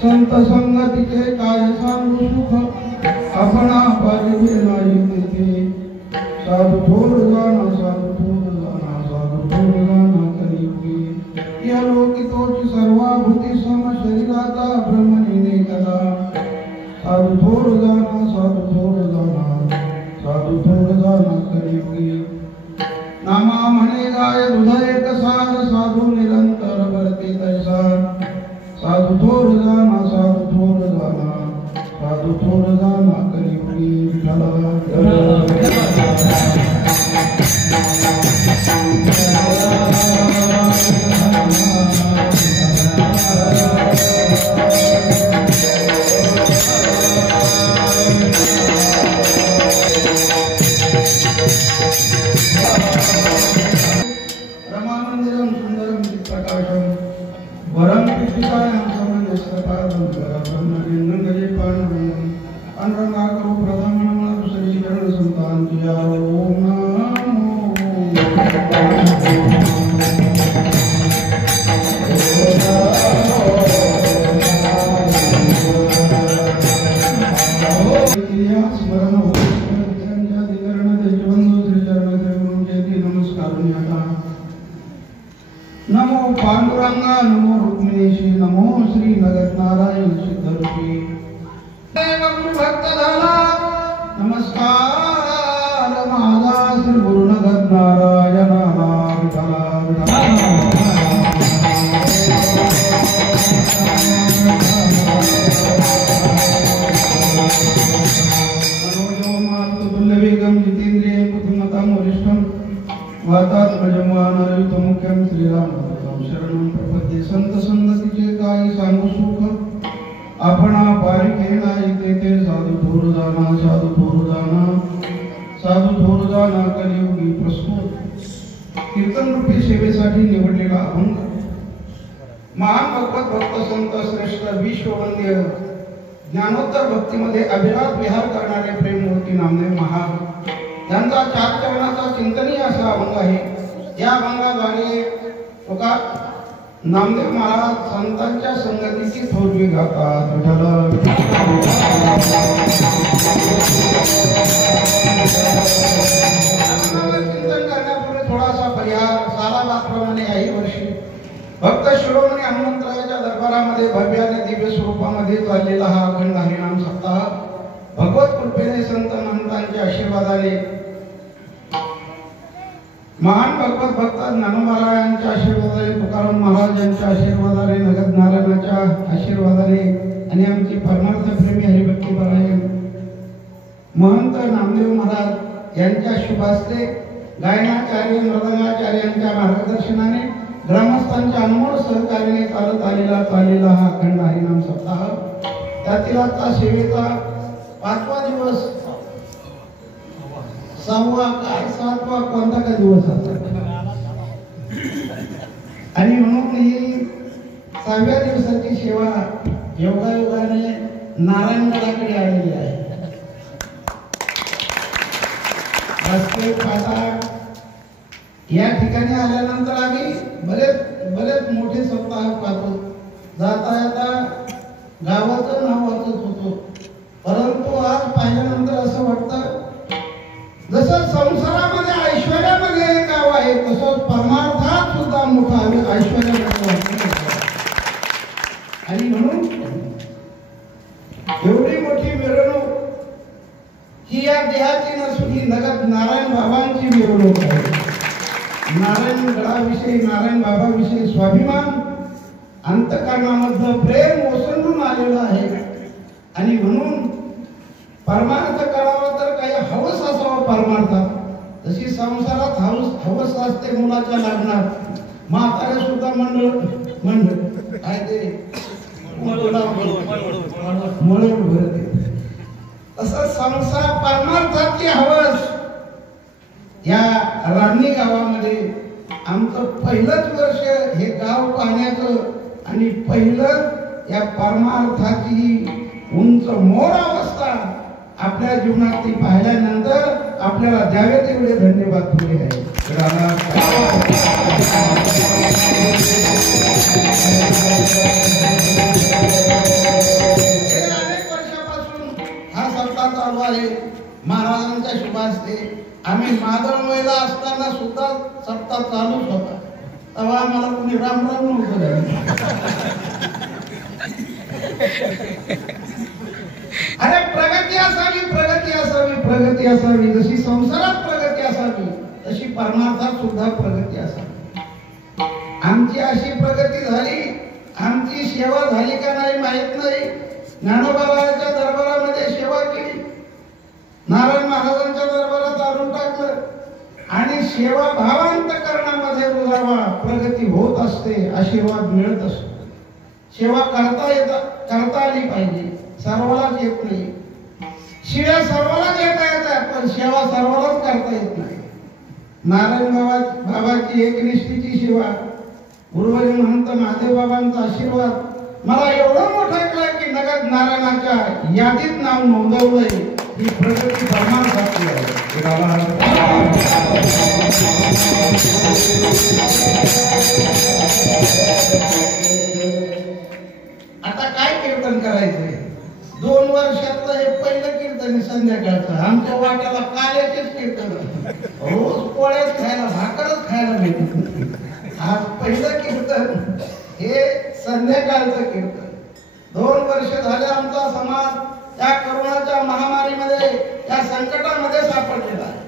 संत संगतीचे काय सांगू सुख आपणा पारिले नाही तेथे साधू थोर जाना साधू थोर जाना साधू थोर जाना कलियुगी या लोकितोची सर्वाभूती सम शरीराचा ब्रह्मनिने कदा साधू थोर जाना साधू थोर जाना साधू थोर जाना कलियुगी नामा म्हणे गाय दुध एक सार साधू निरंतर भरते तैसा साधू थोर जाना साधू थोर जाना साधू थोर जाना कलियुगी रमामंदिरम सुंदरम चित्प्रकाशम वरम पिष्टिकायां समन्वयस्तपादं वरब्रह्मलिङ्गजे पाण्डवं अनुरंगाकरो प्रथमं श्रीचरण संतान किया ओम नमो स्मरण नमो पांडुरंगा नमो रुक्मिणेशी नमो श्री नगत नारायण सिद्धरूपी भक्त झाला नमस्कार माझा श्री गुरु नगत नारायण मनोजोमातुल्यवेगं जितेन्द्रियं बुद्धिमतां वरिष्ठं वातात्मजमानरयुतमुख्यं श्रीरामं शरणं प्रपद्ये संत संगतीचे काय सांगू सुख आपणा पारिके नाही तेथे साधू थोर जाना साधू थोर जाना साधू थोर जाना कलियुगी प्रस्तुत कीर्तन रूपी सेवेसाठी निवडलेला अभंग महान भगवत भक्त संत श्रेष्ठ विश्ववंद्य ज्ञानोत्तर भक्तीमध्ये अभिरात विहार करणारे प्रेममूर्ती नामदेव महाराज यांचा 4 चरणाचा चिंतनीय असा अभंग आहे। या अभंगाद्वारे तुका नामदेव महाराज संतांच्या संगतीची थोरवी गातात। चिंतन करण्यापूर्वी थोडासा परिहार सालाबादप्रमाणे याही वर्षी भक्त शिरोमणी हनुमंतरायाच्या दरबारामध्ये भव्य आणि दिव्य स्वरूपामध्ये चाललेला हा अखंड हरिनाम सप्ताह भगवत कृपेने संत महंतांच्या आशीर्वादाने महान भगवत भक्त ज्ञानोबारायांच्या आशीर्वादाने तुकाराम महाराज यांच्या आशीर्वादाने नगद नारायणाच्या आशीर्वादाने आणि आमची परमार्थ प्रेमी हरिभक्ती परायण महंत नामदेव महाराज यांच्या शुभास्ते गायनाचार्य मृदंगाचार्यांच्या मार्गदर्शनाने ग्रामस्थांच्या अनमोल सहकार्याने चालत आलेला हा अखंड हरिनाम सप्ताह त्यातील आजचा सेवेचा 5वा दिवस 6वा काय 7वा कोणता काय दिवस असतो आणि म्हणून ही 6व्या दिवसाची सेवा योगायोगाने नारायणगडाकडे आलेली आहे। रस्ते फाटा या ठिकाणी आल्यानंतर आम्ही बरेच मोठे सप्ताह पाहतो। जाता येता गावाचं नाव वाचत होतो, परंतु आज पाहिल्यानंतर असं वाटतं जसं संसारामध्ये ऐश्वर्यामध्ये एक गाव आहे तसंच परमार्थात सुद्धा मोठं ऐश्वर्या आणि म्हणून एवढी मोठी मिरवणूक ही या देहाची नसून ही नगद नारायण बाबांची मिरवणूक आहे. नारायण गडाविषयी नारायण बाबाविषयी स्वाभिमान अंतःकरणामधलं प्रेम ओसंडून आलेलं आहे. आणि म्हणून परमार्थ करावा तर काही हवस असावं परमार्थात. जशी संसारात हवस असते मुलाच्या लग्नात म्हातारे सुद्धा मंडळ काय ते मळवट भरते. तसं संसार परमार्थाची हवस या रान्नी गावामध्ये आमचं पहिलंच वर्ष हे गाव पाहण्याचं आणि पहिलं या परमार्थाची उंच मोर अवस्था आपल्या जीवनात ती पाहिल्यानंतर आपल्याला द्यावे तेवढे धन्यवाद दिले आहे. अनेक वर्षापासून हा सप्ताह चालू आहे. महाराजांच्या शुभास्ते आम्ही मादळमयला असताना सुद्धा सप्ताह चालूच होता. तेव्हा आम्हाला कोणी राम राम नव्हतं. अरे प्रगती असावी, प्रगती असावी, प्रगती असावी. जशी संसारात प्रगती असावी तशी परमार्थात सुद्धा प्रगती असावी. आमची अशी प्रगती झाली, आमची सेवा झाली का नाही माहित नाही. ज्ञानोबाबाच्या दरबारामध्ये सेवा केली, नारायण महाराजांच्या दरबारात आणून टाकलं आणि सेवा भावांतकरणामध्ये रुजावा. प्रगती होत असते, आशीर्वाद मिळत असतो. सेवा करता आली पाहिजे. सर्वांनाच येत नाही. शिव्या सर्वांनाच येतात पण सेवा सर्वांनाच करता येत नाही. नारायण बाबाची एकनिष्ठीची सेवा, गुरुवारी महंत महादेव बाबांचा आशीर्वाद मला एवढं मोठं केलं की नगद नारायणाच्या यादीत नाव नोंदवलंय. ही प्रगती परमार्थाची आहे. आता काय कीर्तन करायचंय? 2 वर्षातलं हे पहिलं कीर्तन संध्याकाळचं. आमच्या वाट्याला काल्याचेच कीर्तन, रोज पोळ्याच खायला, भाकरच खायला भेटत. आज पहिलं कीर्तन हे संध्याकाळचं कीर्तन. 2 वर्ष झाले आमचा समाज या करोनाच्या महामारीमध्ये, या संकटामध्ये सापडलेला आहे.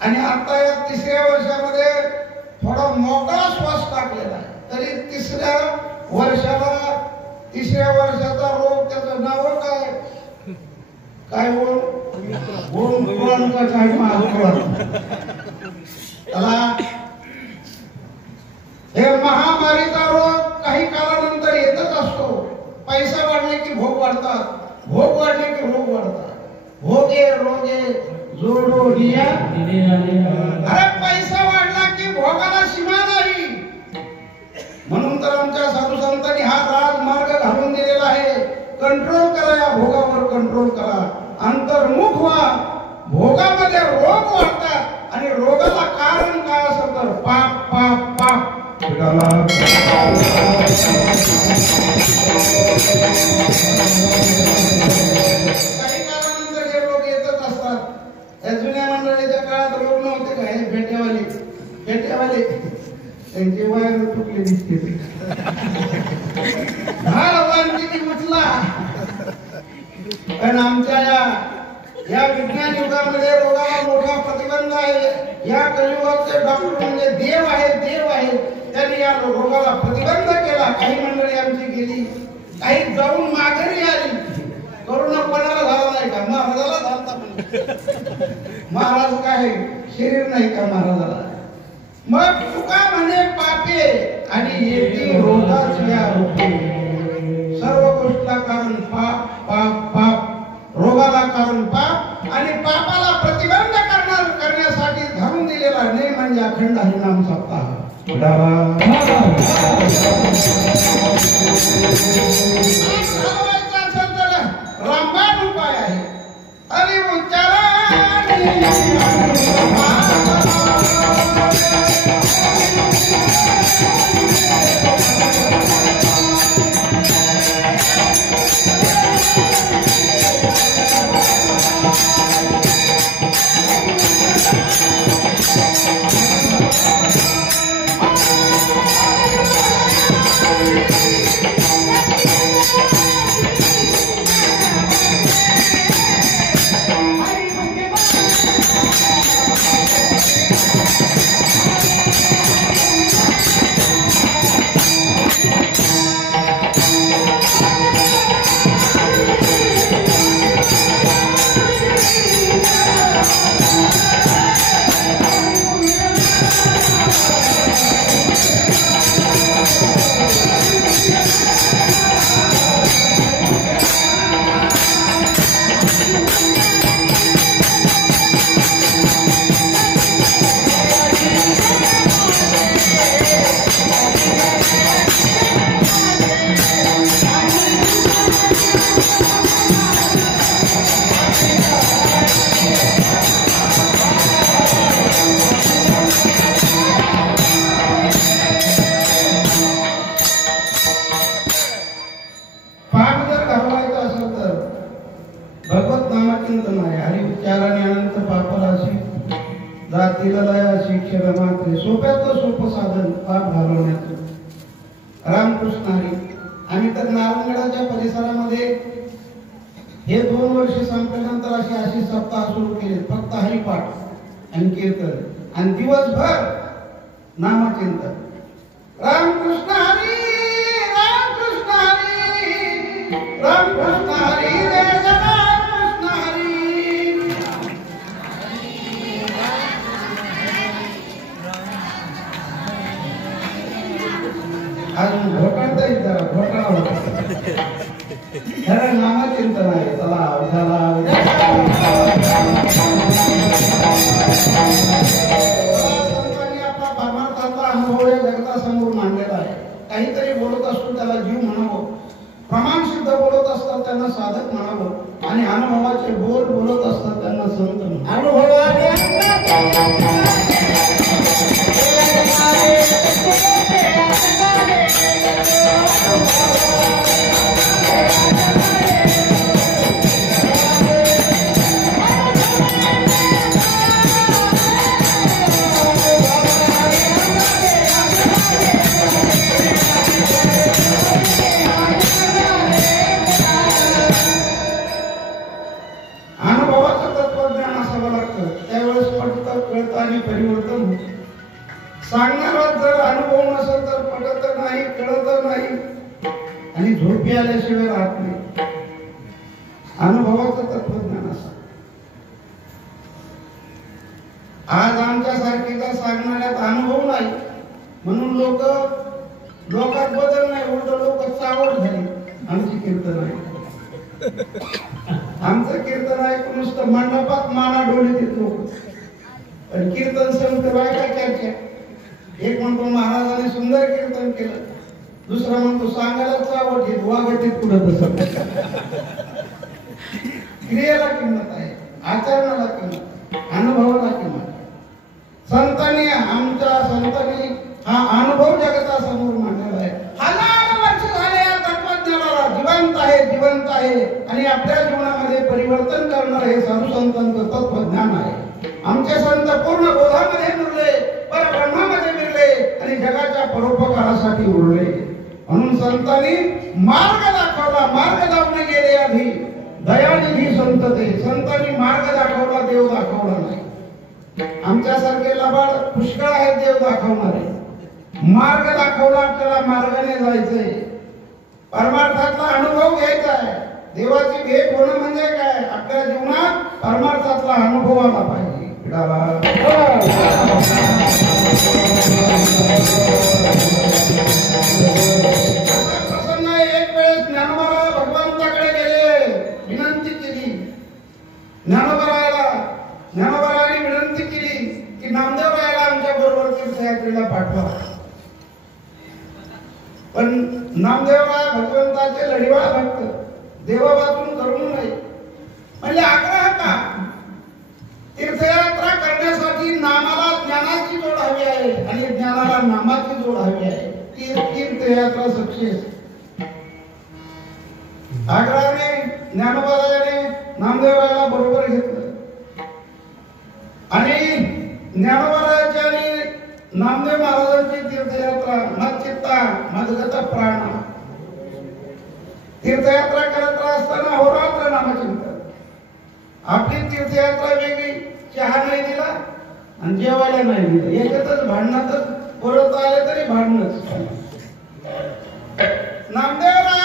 आणि आता या 3ऱ्या वर्षामध्ये थोडा मोकळा श्वास टाकलेला आहे. तरी 3ऱ्या वर्षाचा रोग, त्याचं नाव काय काय ओम काय त्याला हे महामारीचा रोग काही काळानंतर येतच असतो. पैसा वाढले की भोग वाढतात, भोग वाढले की रोग वाढतात. भोगे रोगे जोडो निया. अरे पैसा वाढला की भोगाला सीमा नाही. म्हणून तर आमच्या साधू संतांनी हा राजमार्ग घालून दिलेला आहे. कंट्रोल करा, या भोगावर कंट्रोल करा, अंतर्मुख व्हा. भोगामध्ये रोग वाढतात आणि रोगाला कारण काय असं तर पाप पाप पाप. काही काळानंतर हे रोग येतच असतात. या जुन्या मंडळीच्या काळात रोग नव्हते का? हे फेट्यावाले त्यांची वायर तुटली दिसते. उचला. पण आमच्या या विज्ञान युगामध्ये रोगाला मोठा प्रतिबंध आहे. या कलियुगाचे डॉक्टर म्हणजे देव आहेत. त्यांनी या रोगाला प्रतिबंध केला. काही मंडळी आमची गेली, काही जाऊन माघारी आली. करोना कोणाला झाला नाही का? महाराजाला झाला. महाराज काय शरीर नाही का महाराजाला? मग तुका म्हणे पापे आणि येती रोगाच्या रूपे. सर्व गोष्टीला कारण पाप पाप पाप. रोगाला कारण पाप आणि पापाला प्रतिबंध करण्यासाठी धरून दिलेला नेम म्हणजे अखंड हरिनाम सप्ताह. रामबाण उपाय आहे. हरि उच्चारा सोप्यातलं सोपं साधन पाप घालवण्याचं रामकृष्ण हरी. आणि तर नारायणगडाच्या परिसरामध्ये हे 2 वर्ष संपल्यानंतर अशी सप्ताह सुरू केले. फक्त हरिपाठ आणि कीर्तन आणि दिवसभर नामचिंतन. रामकृष्ण हरी, रामकृष्ण हरी, रामकृष्ण हरी रे रामकृष्ण हरी. आज घोटाळता येईल जरा घोटाळा होता. खरं नामचिंतन आहे. चला संतांनी आपला परमार्थाचा अनुभव या जगतासमोर मांडलेला आहे. काहीतरी बोलत असतो त्याला जीव म्हणावं, प्रमाण सिद्ध बोलत असतात त्यांना साधक म्हणावं आणि अनुभवाचे बोल बोलत असतात त्यांना संत म्हणावं. अनुभवाचं तत्वज्ञान असावं लागतं. त्यावेळेस पटतं, कळतं आणि परिवर्तन होतं. सांगणारा जर अनुभव नसेल तर पटत नाही, कळत नाही आणि झोपी आल्याशिवाय राहत नाही. अनुभवाचं तत्वज्ञान असं. आज आमच्या सारखीचा सांगणाऱ्यात अनुभव नाही म्हणून लोकात बदल नाही, उलट लोक चावट झाली. आमची कीर्तन आहे, आमचं कीर्तन ऐकून नुसतं मंडपात माना डोळे देत लोक. पण कीर्तन संत बायका चर्चा. एक म्हणतो महाराजांनी सुंदर कीर्तन केलं, दुसरा म्हणतो सांगायला चावट येत वागटीत पुढं तसं. क्रियेला किंमत आहे, आचरणाला किंमत, अनुभवाला किंमत. आमच्या संतांनी हा अनुभव जगतासमोर मांडलेला आहे. हजार वर्ष झाले या तत्वज्ञानाला जिवंत आहे आणि आपल्या जीवनामध्ये परिवर्तन करणार हे साधू संतांचं तत्वज्ञान आहे. आमचे संत पूर्ण बोधामध्ये मिळले, परब्रह्मामध्ये मिळले आणि जगाच्या परोपकारासाठी उरले. म्हणून संतांनी मार्ग दाखवला, मार्ग दाखवले गेले आधी दयानिधी संत ते. संतांनी मार्ग दाखवला, देव दाखवला नाही. आमच्यासारखे लबाड पुष्कळ आहेत देव दाखवणारे. मार्ग दाखवला, आपल्याला मार्गाने जायचंय, परमार्थातला अनुभव घ्यायचा आहे. देवाची भेट होणं म्हणजे काय, आपल्या जीवनात परमार्थातला अनुभव आला पाहिजे. प्रसन्न एक वेळेस ज्ञानोबा भगवंताकडे गेले, विनंती केली. ज्ञानोबारायांनी विनंती केली की नामदेवरायाला आमच्या बरोबर तीर्थयात्रेला पाठवा. पण नामदेवराय भगवंताचे लढीवाळ भक्त, देवापासून करू नये म्हणजे आग्रह का. तीर्थयात्रा करण्यासाठी नामाला ज्ञानाची जोड हवी आहे आणि ज्ञानाला नामाची जोड हवी आहे. तीर्थयात्रा सक्सेस. आग्रहाने ज्ञानोबारायाने नामदेवरायाला बरोबर घेतलं आणि ज्ञानोबारायाची आणि नामदेव महाराजांची तीर्थयात्रा मच्चित्ता मदगत प्राण तीर्थयात्रा करत असताना होरात्र नामचिंतन. आपली तीर्थयात्रा वेगळी, चहा नाही दिला आणि जेवायला नाही दिलं, याच्यातच भांडणातच परत आले तरी भांडणच. नामदेवरा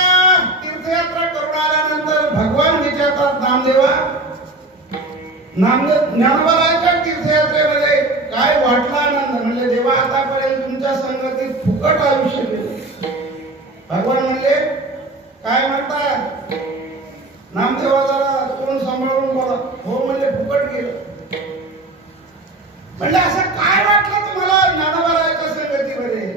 तीर्थयात्रा करून आल्यानंतर भगवान विचारतात, नामदेवा ज्ञानोबाच्या तीर्थयात्रेमध्ये काय वाटला आनंद? म्हणले, देवा आतापर्यंत तुमच्या संगतीत फुकट आयुष्य गेले. भगवान म्हणले, काय म्हणतात? नामदेवा जरा तोंड सांभाळून बोला. हो म्हणले, फुकट गेलं. म्हणले, असं काय वाटलं तुम्हाला ज्ञानोबाच्या संगतीमध्ये?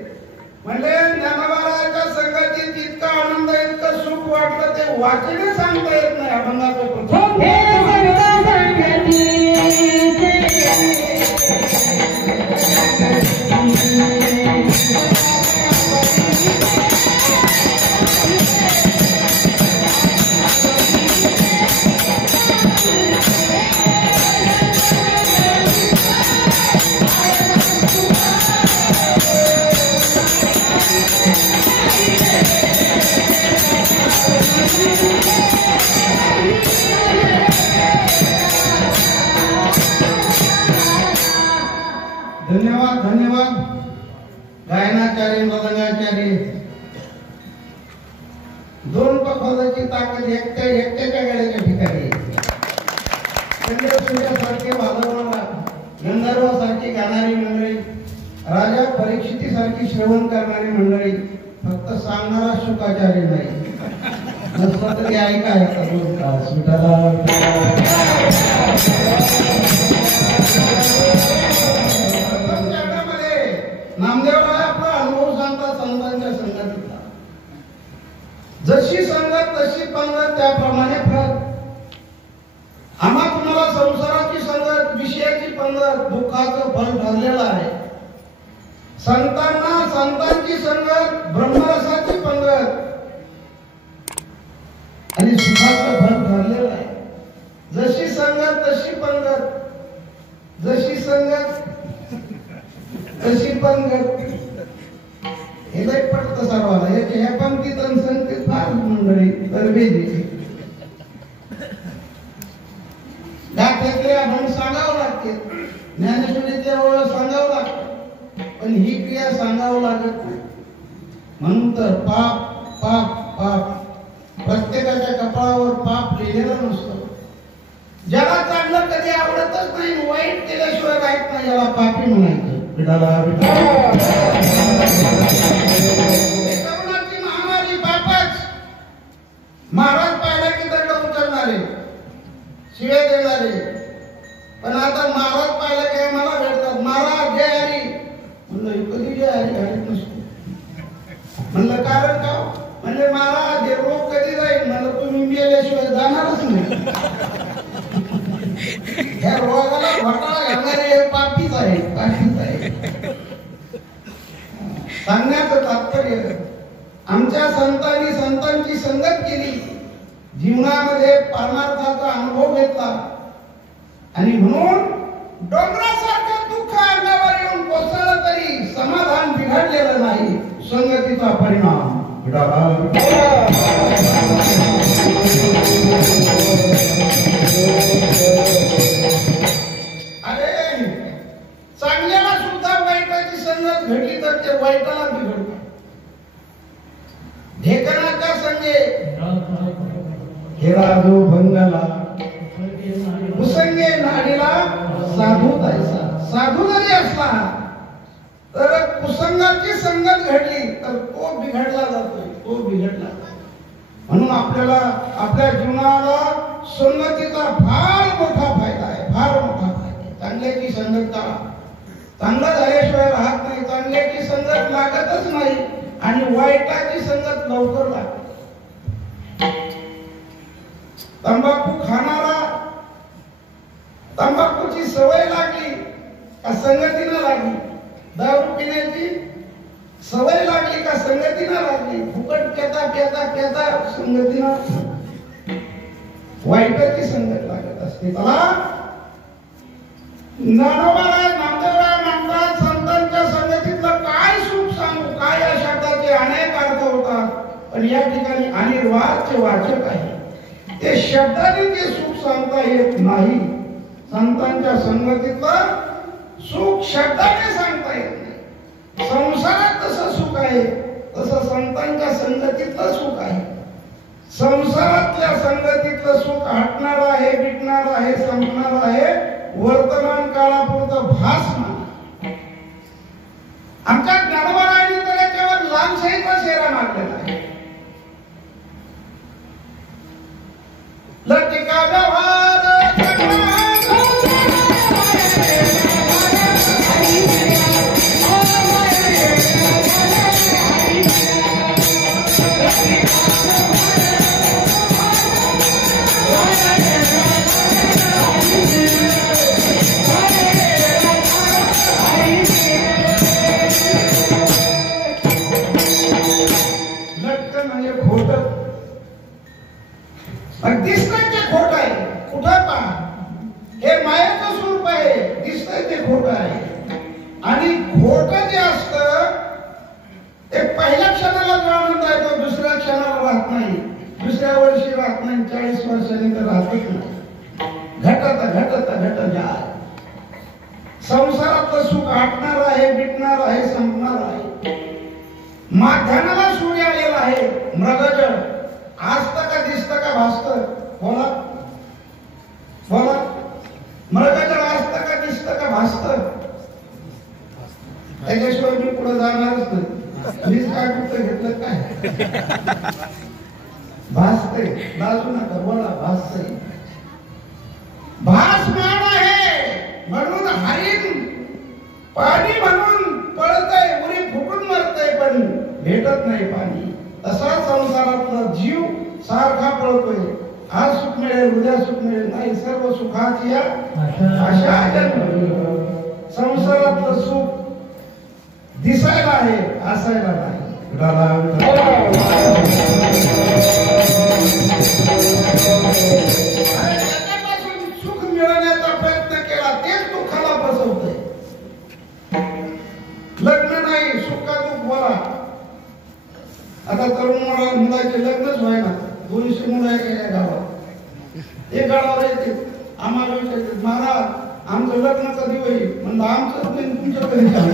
म्हणले, ज्ञानोबाच्या संगतीत इतका आनंद, इतकं सुख वाटलं ते वाचणे सांगता येत नाही. अभंगाचं धन्यवाद. धन्यवाद गायनाचार्य, मृदंगाचार्य. दोन पखवाजाची ताकद एकट्याच्या गळ्याच्या ठिकाणी. सारखे वाजवणारा, गंधर्व सारखी गाणारी मंडळी, राजा परीक्षिती सारखी श्रवण करणारी मंडळी. फक्त सांगणारा शुकाचार्य नाही, नसलं तरी ऐका दोन तास नामदेवराय आपला अनुभव सांगतात संतांच्या संगतीचा. जशी संगत तशी पंगत, त्याप्रमाणे फळ. आम्हा तुम्हाला संसाराची संगत, विषयाची पंगत दुःखाचं फल ठरलेलं आहे. संतांना संतांची संगत, ब्रह्मरसाची पंगत आणि सुखाचं फल ठरलेलं आहे. जशी संगत तशी पंगत, जशी संगत तशी पंगत. हे लय पडतं सर्वाला. याची ह्या पंक्तीत आणि संगतीत फार मंडळी तरबेजी. गाठ्यातले अभंग सांगावं लागते, ज्ञानेश्वरीच्या ओळ सांगावं लागतं, पण ही क्रिया सांगावं लागत नाही. म्हणून तर पाप पाप पाप प्रत्येकाच्या कपाळावर पाप लिहिलेलं नसतं. ज्याला चांगलं कधी आवडतच नाही, वाईट केल्याशिवाय राहत नाही, याला पापी म्हणायचं. महामारी पापच. महाराज पाहिला की दंड उचलणारे, शिवे देणारे. पण आता महाराज पाहिला की मला भेटतात, महाराज जय हरी. म्हणलं, कधी जय हरी घालीत नसतो. म्हणलं, कारण का? म्हणजे महाराज हे रोग कधी जाईल? म्हणलं, तुम्ही मेल्याशिवाय जाणारच नाही. या रोगाला घोटाळा घालणारे हे पापीच आहे, पापीच आहे. सांगण्याचं तात्पर्य, आमच्या संतांनी संतांची संगत केली, जीवनामध्ये परमार्थाचा अनुभव घेतला आणि म्हणून डोंगरासारखं दुःख अंगावर येऊन कोसळलं तरी समाधान बिघडलेलं नाही. संगतीचा परिणाम. अरे चांगल्याला सुद्धा वाईटाची संगत घडली तर ते वाईटाला बिघडतं. ढेकणाच्या संगे हेरा जो भंगाला, कुसंगे नाडीला साधू जायचा. साधू जरी असला तर कुसंगाची संगत घडली तर तो बिघडला जातोय, तो बिघडला. म्हणून आपल्याला आपल्या जीवनाला संगतीचा फार मोठा फायदा आहे, फार मोठा फायदा आहे. चांगल्याची संगत करा. चांगलं झाल्याशिवाय राहत नाही, चांगल्याची संगत लागतच नाही आणि वाईटाची संगत लवकर लागते. तंबाखू खाणारा, तंबाखूची सवय लागली का संगतीनं लागली? दारू पिण्याची सवय लागली का संगतीनं लागली? फुकट पेता पेता पेता संगतीनं वाईटाची संगत लागत असते. त्याला ज्ञानोबाराय नामदेवराय म्हणतात, संतांच्या संगतीतलं काय सुख सांगू, काय या शब्दाचे अनेक अर्थ होतात. पण या ठिकाणी अनिर्वाच्य वाचक आहे. ते शब्दाने ते सुख सांगता येत नाही. संतांच्या संगतीतलं सुख शब्दाने सांगता येत नाही. संसारात जसं सुख आहे तसं संतांच्या संगतीतलं सुख आहे. संसारातल्या संगतीतलं सुख हटणार आहे, मिटणार आहे, संपणार आहे, वर्तमान काळापुरतं भासमान. आमच्या ज्ञानोबारायांनी तर याच्यावर लांबशाहीचा शेरा मारलेला आहे. लटिका व्यवहार संसारातलं सुख आटणार आहे, मिटणार आहे, संपणार आहे. माध्यानाला सूर्य आलेला आहे. मृगजळ आजत का दिसत का भासत? बोला बोला. मृगजळ आजत का दिसत का भासत? त्याच्याशिवाय मी पुढे जाणारच नाही. मीच काय कुठं घेतलं काय? भासते. लाजू नका, बोला. भासते. भासमान आहे म्हणून हरिण पाणी म्हणून पळतय, उरी फुटून मरतय, पण भेटत नाही पाणी. तसा संसारातला जीव सारखा पळतोय. आज सुख मिळेल, उद्या सुख मिळेल नाही. सर्व सुखाची आशा संसारातलं सुख दिसायला आहे, असायला नाही. सुख मिळवण्याचा प्रयत्न केला तेच दुःखाला बसवतंय. लग्न नाही, सुख का दुःख? बोला. आता तरुण मुलाचे लग्नच व्हायना. 200 मुलं आहे या गावात. एक गावावर येते, आम्हाला विचारते, महाराज आमचं लग्न कधी होईल? म्हणलं आमचं होईल, तुमचं कधी झालं?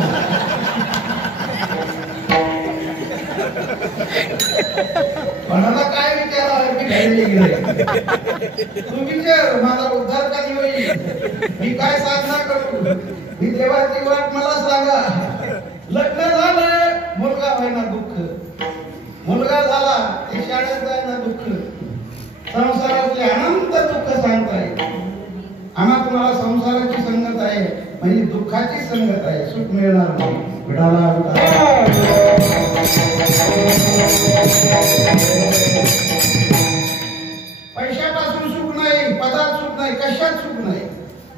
कोणाला काय विचार मी घ्यायला गेले? तू विचार माझा उद्धार कधी होईल? मी काय साधना करू? ही देवाची वाट मला सांगा. लग्न झालं, मुलगा व्हायना दुःख. मुलगा झाला, ते शाळेत जायना दुःख. संसारातले अनंत दुःख सांगताय. आम्हा तुम्हाला संसाराची संगत आहे म्हणजे दुःखाची संगत आहे. सुख मिळणार नाही. विडाला पैशापासून सुख नाही, पदात सुख नाही, कशात सुख नाही.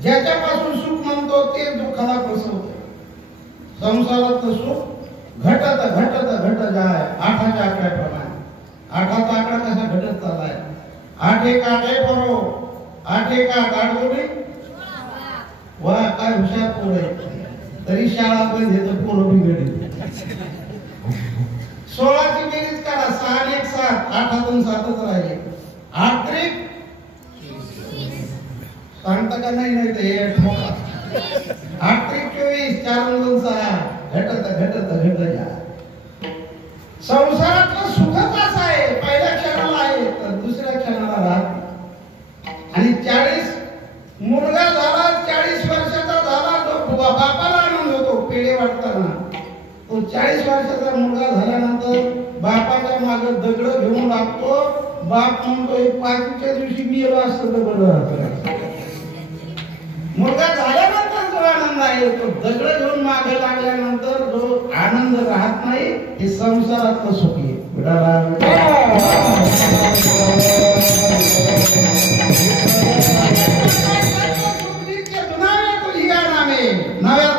ज्याच्यापासून सुख म्हणतो ते दुःखाला फसवतो. संसारातलं सुख घटत घटत घटत जाय. 8च्या आकड्याप्रमाणे. 8चा आकडा कसा घटत चाललाय? 8 एक 8 आहे बरो. 8 एक 8 8 जोडी. वा काय हुशार पोर आहे. तरी शाळा पण देतो पोरं बिघडली. 16ची बेरीज करा. 6 आणि 1 7. 8तून 7च राहिले. 8 त्रिक सांगता का नाही? नाही ते ठोका. 8 त्रिक 24. 4 आणि 2 6. घटत घटत घटत जा. संसारातलं सुखच असं आहे. पहिल्या क्षणाला आहे तर दुसऱ्या क्षणाला राहत. आणि 40 मुलगा झाला, 40 वर्षाचा झाला, तो बापाला आनंद होतो पेढे वाटताना. तो 40 वर्षाचा मुलगा झाल्यानंतर बापाच्या मागे दगड घेऊन लागतो. बाप म्हणतो 5च्या दिवशी मी गेलो असतो तर बरं राहतं. मुलगा झाल्यानंतर जो आनंद आहे तो दगड घेऊन मागे लागल्यानंतर जो आनंद राहत नाही. हे संसारातलं सुख आहे.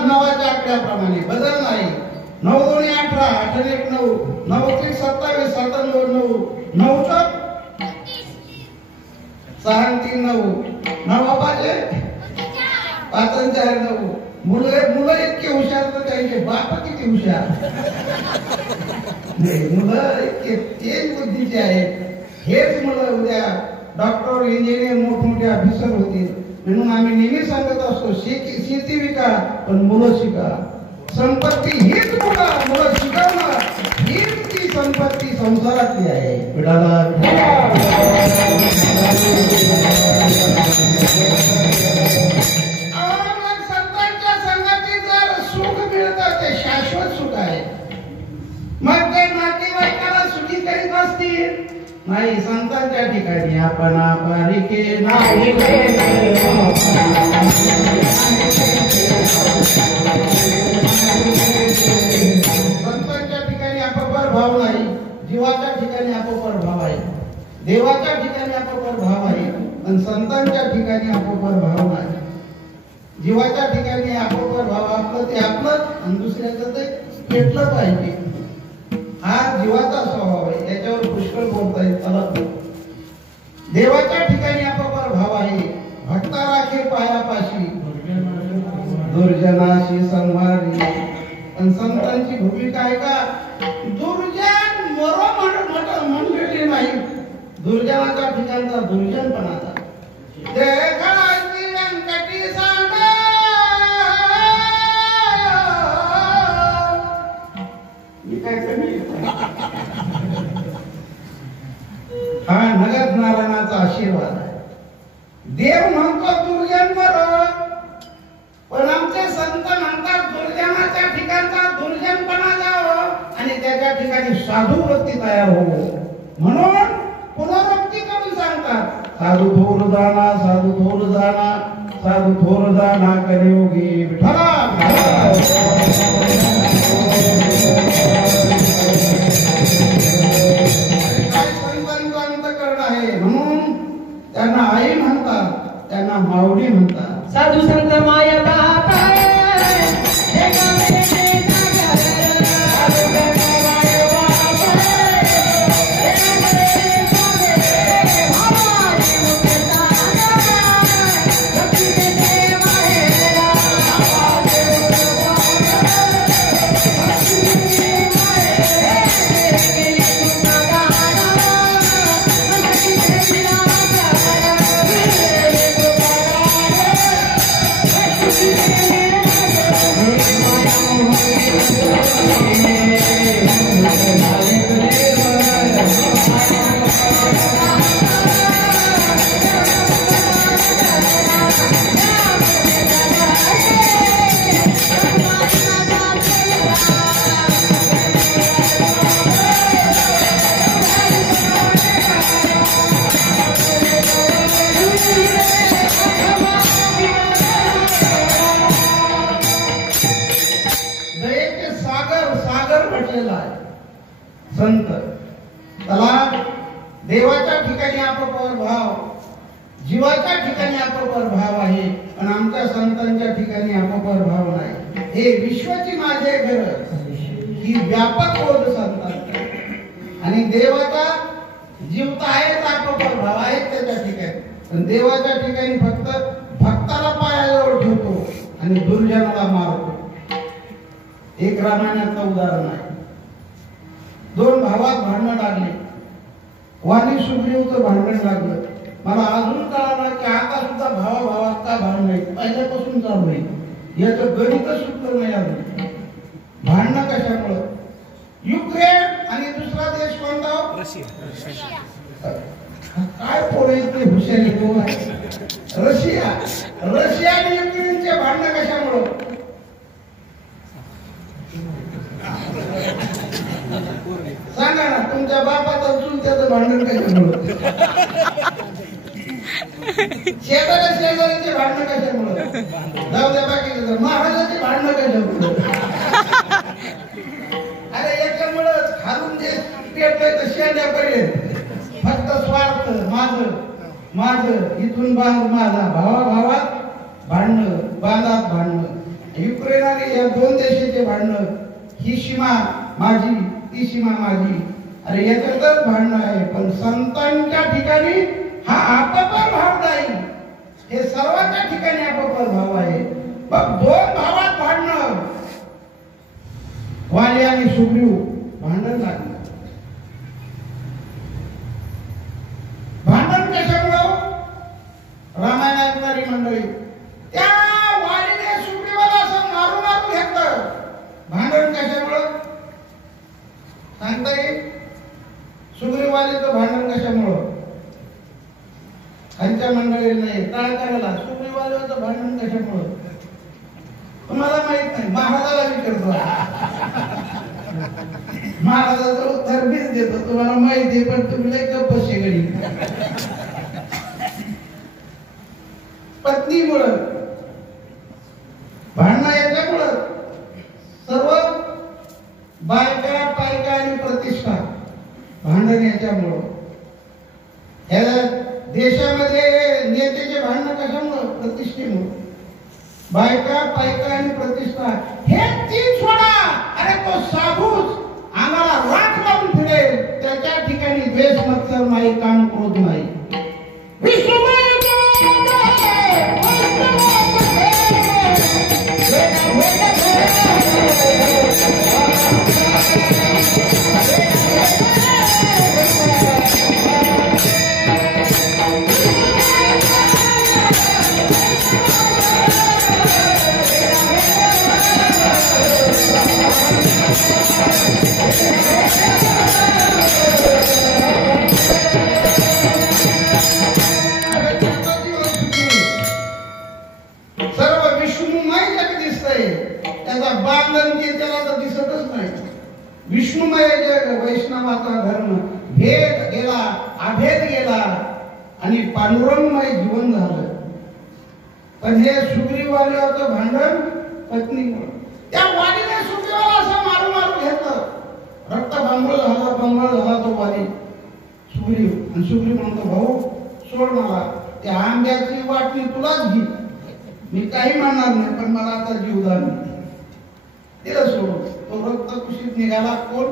नवाच्या आकड्याप्रमाणे बदल नाही. 9 2 18. 8 1 9. 9 3 27. 7 2 9. 9 4 6 3 9. 9 5 5 4 9. मुलं इतके हुशार तर त्यांचे बाप किती हुशार. मुलं इतके तेज बुद्धीचे आहेत. हेच मुलं उद्या डॉक्टर, इंजिनियर, मोठमोठे ऑफिसर होतील. म्हणून आम्ही नेहमी सांगत असतो, शेती विका पण मुलं शिका. संपत्ती हीच मुलं शिकवणं, हीच ती संपत्ती संसारातली आहे. संतांच्या संगतीत जर सुख मिळतं ते शाश्वत सुख आहे. मग ते नातेवाईकाला सुखी करीत असतील नाही. संतांच्या ठिकाणी आपण पारिके नाही. संतांच्या ठिकाणी आपोपर भाव नाही. जीवाच्या ठिकाणी आपोपर भाव आहे. देवाच्या ठिकाणी आपोपर भाव आहे. आणि संतांच्या ठिकाणी आपोपर भाव नाही. जीवाच्या ठिकाणी आपोपर भाव आपलं ते आपलं आणि दुसऱ्याचं ते पेटलं पाहिजे. हा जीवाचा स्वभाव आहे. त्याच्यावर पुष्कळ बोलता येत चालत. देवाच्या ठिकाणी आपोपर भाव आहे. भक्ता राखे पायापाशी, दुर्जनाशी संहारी. पण संतांची भूमिका आहे का? दुर्जन मंडळी नाही. दुर्जनाच्या ठिकाणचा दुर्जनपणाचा हा नगद नारायणाचा आशीर्वाद आहे. देव म्हणतो दुर्जन बरोबर, पण आमचे संत म्हणतात दुर्जनाच्या ठिकाणचा दुर्जनपणा जावं आणि त्याच्या ठिकाणी साधू वृत्ती तयार हो. म्हणून पुनरुक्ती करून सांगतात, साधू थोर जाना, साधू थोर जाना, साधू थोर जाना कलियुगी विठ्ठला. म्हणून त्यांना आई म्हणतात, त्यांना माऊली म्हणतात. साधू संत माया संत त्याला देवाच्या ठिकाणी आपोपर भाव, जीवाच्या ठिकाणी आपोपर भाव आहे. पण आमच्या संतांच्या ठिकाणी आपोपर भाव नाही. हे विश्वाची माझे घर ही व्यापक ओढ संतांची. आणि देवाचा जीवता आहेच, आपोपर भाव आहे त्याच्या ठिकाणी. पण देवाच्या ठिकाणी फक्त भक्ताला पायाजवळ ठेवतो आणि दुर्जनाला मारतो. एक रामायणाचं उदाहरण आहे. दोन भावात भांडण लागले. वाणी सुग्रीवचं भांडण लागलं. मला अजून कळालं की आता सुद्धा भावाभावात का भांडण आहे, पहिल्यापासून चालू आहे. याचं गणितच सूत्र नाही अजून. भांडणं कशामुळं? युक्रेन आणि दुसरा देश कोणता? रशिया. काय पोरे ते हुशारी कोण आहे? रशिया. रशिया आणि युक्रेनचे भांडणं कशामुळं? सांगा ना, तुमच्या बापाचं चुलत्याचं भांडण कशामुळं? शेजाऱ्याचे भांडण कशामुळं? जाऊ द्या बाकीचं. महाराजाची भांडण कशामुळं? अरे याच्यामुळं खालून जे पेटलंय तर शेंड्यापर्यंत फक्त स्वार्थ, माझं इथून बांध माझा, भावाभावात भांडणं, बांधात भांडणं. युक्रेन आणि या दोन देशाचे भांडणं. ही सीमा माझी, ती सीमा माझी. अरे याच्यातच भांडणं आहे. पण संतांच्या ठिकाणी हा आपोपर भाव नाही. हे सर्वांच्या ठिकाणी आपोपर भाव आहे. मग दोन भावात भांडणं, वाली आणि सुग्रीव भांडण लागलं. भांडण कशामुळं? रामायण ऐकणारी मंडळी त्या वालीने सुग्रीवाला असं मारून मारून घेतलं. भांडण कशामुळं सांगता येईल? सुग्रीवालीचं भांडण कशामुळं? आमच्या मंडळीला नाही काय करायला सुग्रीवालीचं भांडण कशामुळं तुम्हाला माहित नाही, महाराजाला विचारतो. महाराजाचं उत्तर मीच देतो, तुम्हाला माहिती आहे पण तुम्ही लय गप्प शेगडी. पत्नीमुळं भांडणं याच्यामुळं सर्व बायका पायका आणि प्रतिष्ठा भांडण याच्यामुळं. या देशामध्ये नेत्याचे भांडण कशामुळं? प्रतिष्ठेमुळं. बायका पायका आणि प्रतिष्ठा हे तीन सोडा. अरे तो साधूच आम्हाला राख लावून फिरेल त्याच्या ठिकाणी द्वेष मत्सर नाही, काम क्रोध नाही. विष्णुमय जग वैष्णवाचा धर्म भेद गेला, अभेद गेला आणि पांडुरंगमय जीवन झालं. पण हे सुग्रीवाल्याचं भांडण पत्नीमुळे. त्या वालीने सुग्रीवाला असं मारून मारून घेतलं. रक्त बंगळ झाला तो वाली सुग्रीव. आणि सुग्रीव म्हणतो भाऊ सोड मला, त्या आंब्याची वाटणी तुलाच घे, मी काही म्हणणार नाही पण मला आता जीवदान दिलं सोडून. तो रक्त कुशीत निघाला. कोण?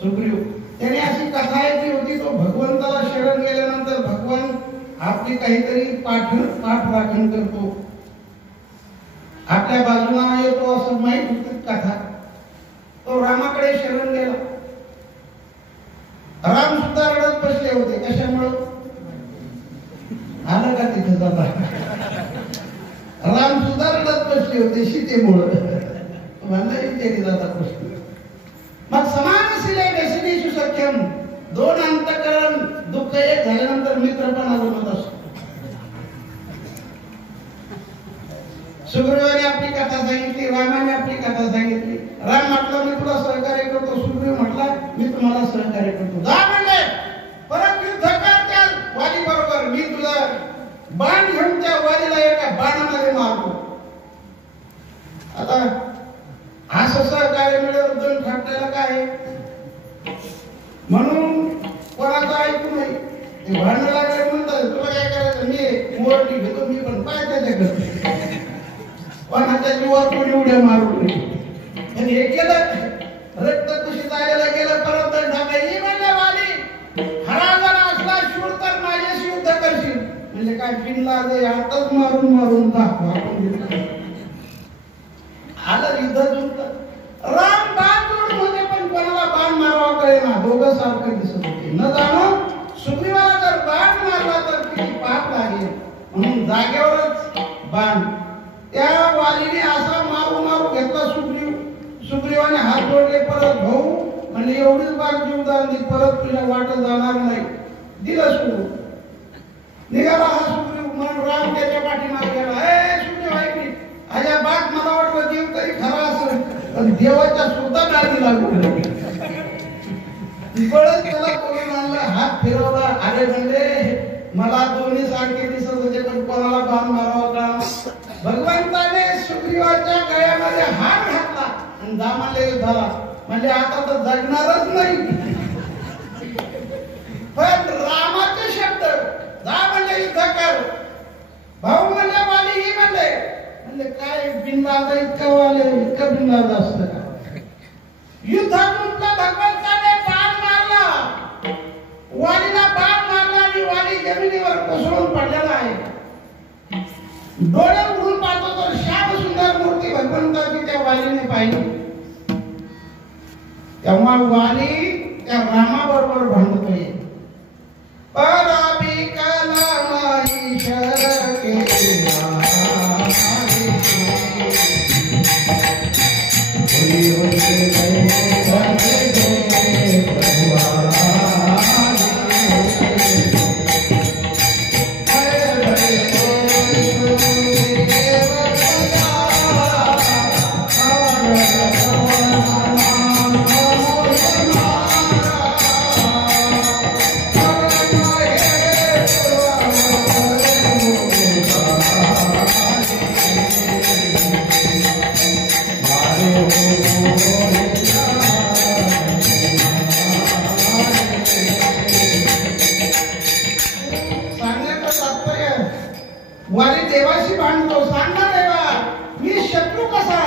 सुग्रीव. त्याने अशी कथा ऐकली होती, तो भगवंताला शरण गेल्यानंतर भगवान आपली काहीतरी पाठ राखण करतो, आपल्या बाजूला येतो असं माहित होती कथा. तो रामाकडे शरण गेला. राम सुद्धा रडत बसले होते. कशामुळं? आलं का तिथे जाता? राम सुद्धा रडत बसले होते सीतेमुळं. तुम्हाला विचारी जाता प्रश्न. मग समानशीले व्यसनेषु सख्यम, दोन अंतःकरण दुःख एक झाल्यानंतर मित्रपणा जमत असतो. सुग्रीवाने आपली कथा सांगितली, रामाने आपली कथा सांगितली. राम म्हटलं मी तुला सहकार्य करतो, सुग्रीव म्हटला मी तुम्हाला सहकार्य करतो. जा म्हणले परत युद्ध कर त्या वाली बरोबर, मी तुला बाण घेऊन त्या वालीला एका बाणामध्ये मारतो. आता असं सहकार्य मिळवून दोन ठाकऱ्याला काय म्हणून कोणाचं ऐकू नाही. ते भांडण लागले म्हणतात तुला काय करायचं, मी मोरटी घेतो, मी पण काय त्याच्याकडे कोणाच्या जीवावर कोणी उड्या मारून आणि हे केलं. रक्त कुशीत आलेला गेलं. परत ढाकाई म्हणले वाली हरा जरा असला शूर तर माझ्याशी युद्ध करशील. म्हणजे काय पिनला आताच मारून मारून दाखवा आलं युद्ध जुळतं. राम बाण जोडून होते पण कोणाला बाण मारावा कळेना. दोघं सारखं दिसत होते. न जाणो सुग्रीवाला जर बाण मारला तर किती पाप लागेल म्हणून जागेवरच बाण. त्या वालीने असा मारू मारू घेतला सुग्रीव. सुग्रीवाने हात जोडले. परत भाऊ म्हणजे एवढीच बाग जीवदान दे, परत तुझ्या वाटत जाणार नाही. दिलं सुरू. निघाला हा सुग्रीव. म्हणून राम त्याच्या पाठीमागे गेला. ए सुग्रीव ऐकली आया बाग, मला वाटलं देव तरी खरा असेल पण देवाच्या सुद्धा गाडी लागून परत त्याला बोलून आणलं. हात फिरवला. अरे म्हणले मला दोन्ही सारखे दिसत होते पण कोणाला बाण मारावा का? भगवंताने सुग्रीवाच्या गळ्यामध्ये हात घातला आणि दामाले युद्धाला. म्हणजे आता तर जगणारच नाही. पण रामाचे शब्द जा म्हणजे युद्ध कर. भाऊ म्हणजे वाली ही म्हणले म्हणजे काय बिनलाद इतकं वाले इतकं बिनलाद असतं का? युद्धातून भगवंताने बाण मारला. वालीला बाण मारला आणि वाली जमिनीवर कोसळून पडलेला आहे. डोळे उघडून पाहतो तर श्याम सुंदर मूर्ती भगवंताची त्या वालीने पाहिली. तेव्हा तेव्हा वाली त्या रामाबरोबर भांडतोय, पराबी कलामाई शरके वाली देवाशी भांडतो, सांगा देवा मी शत्रू कसा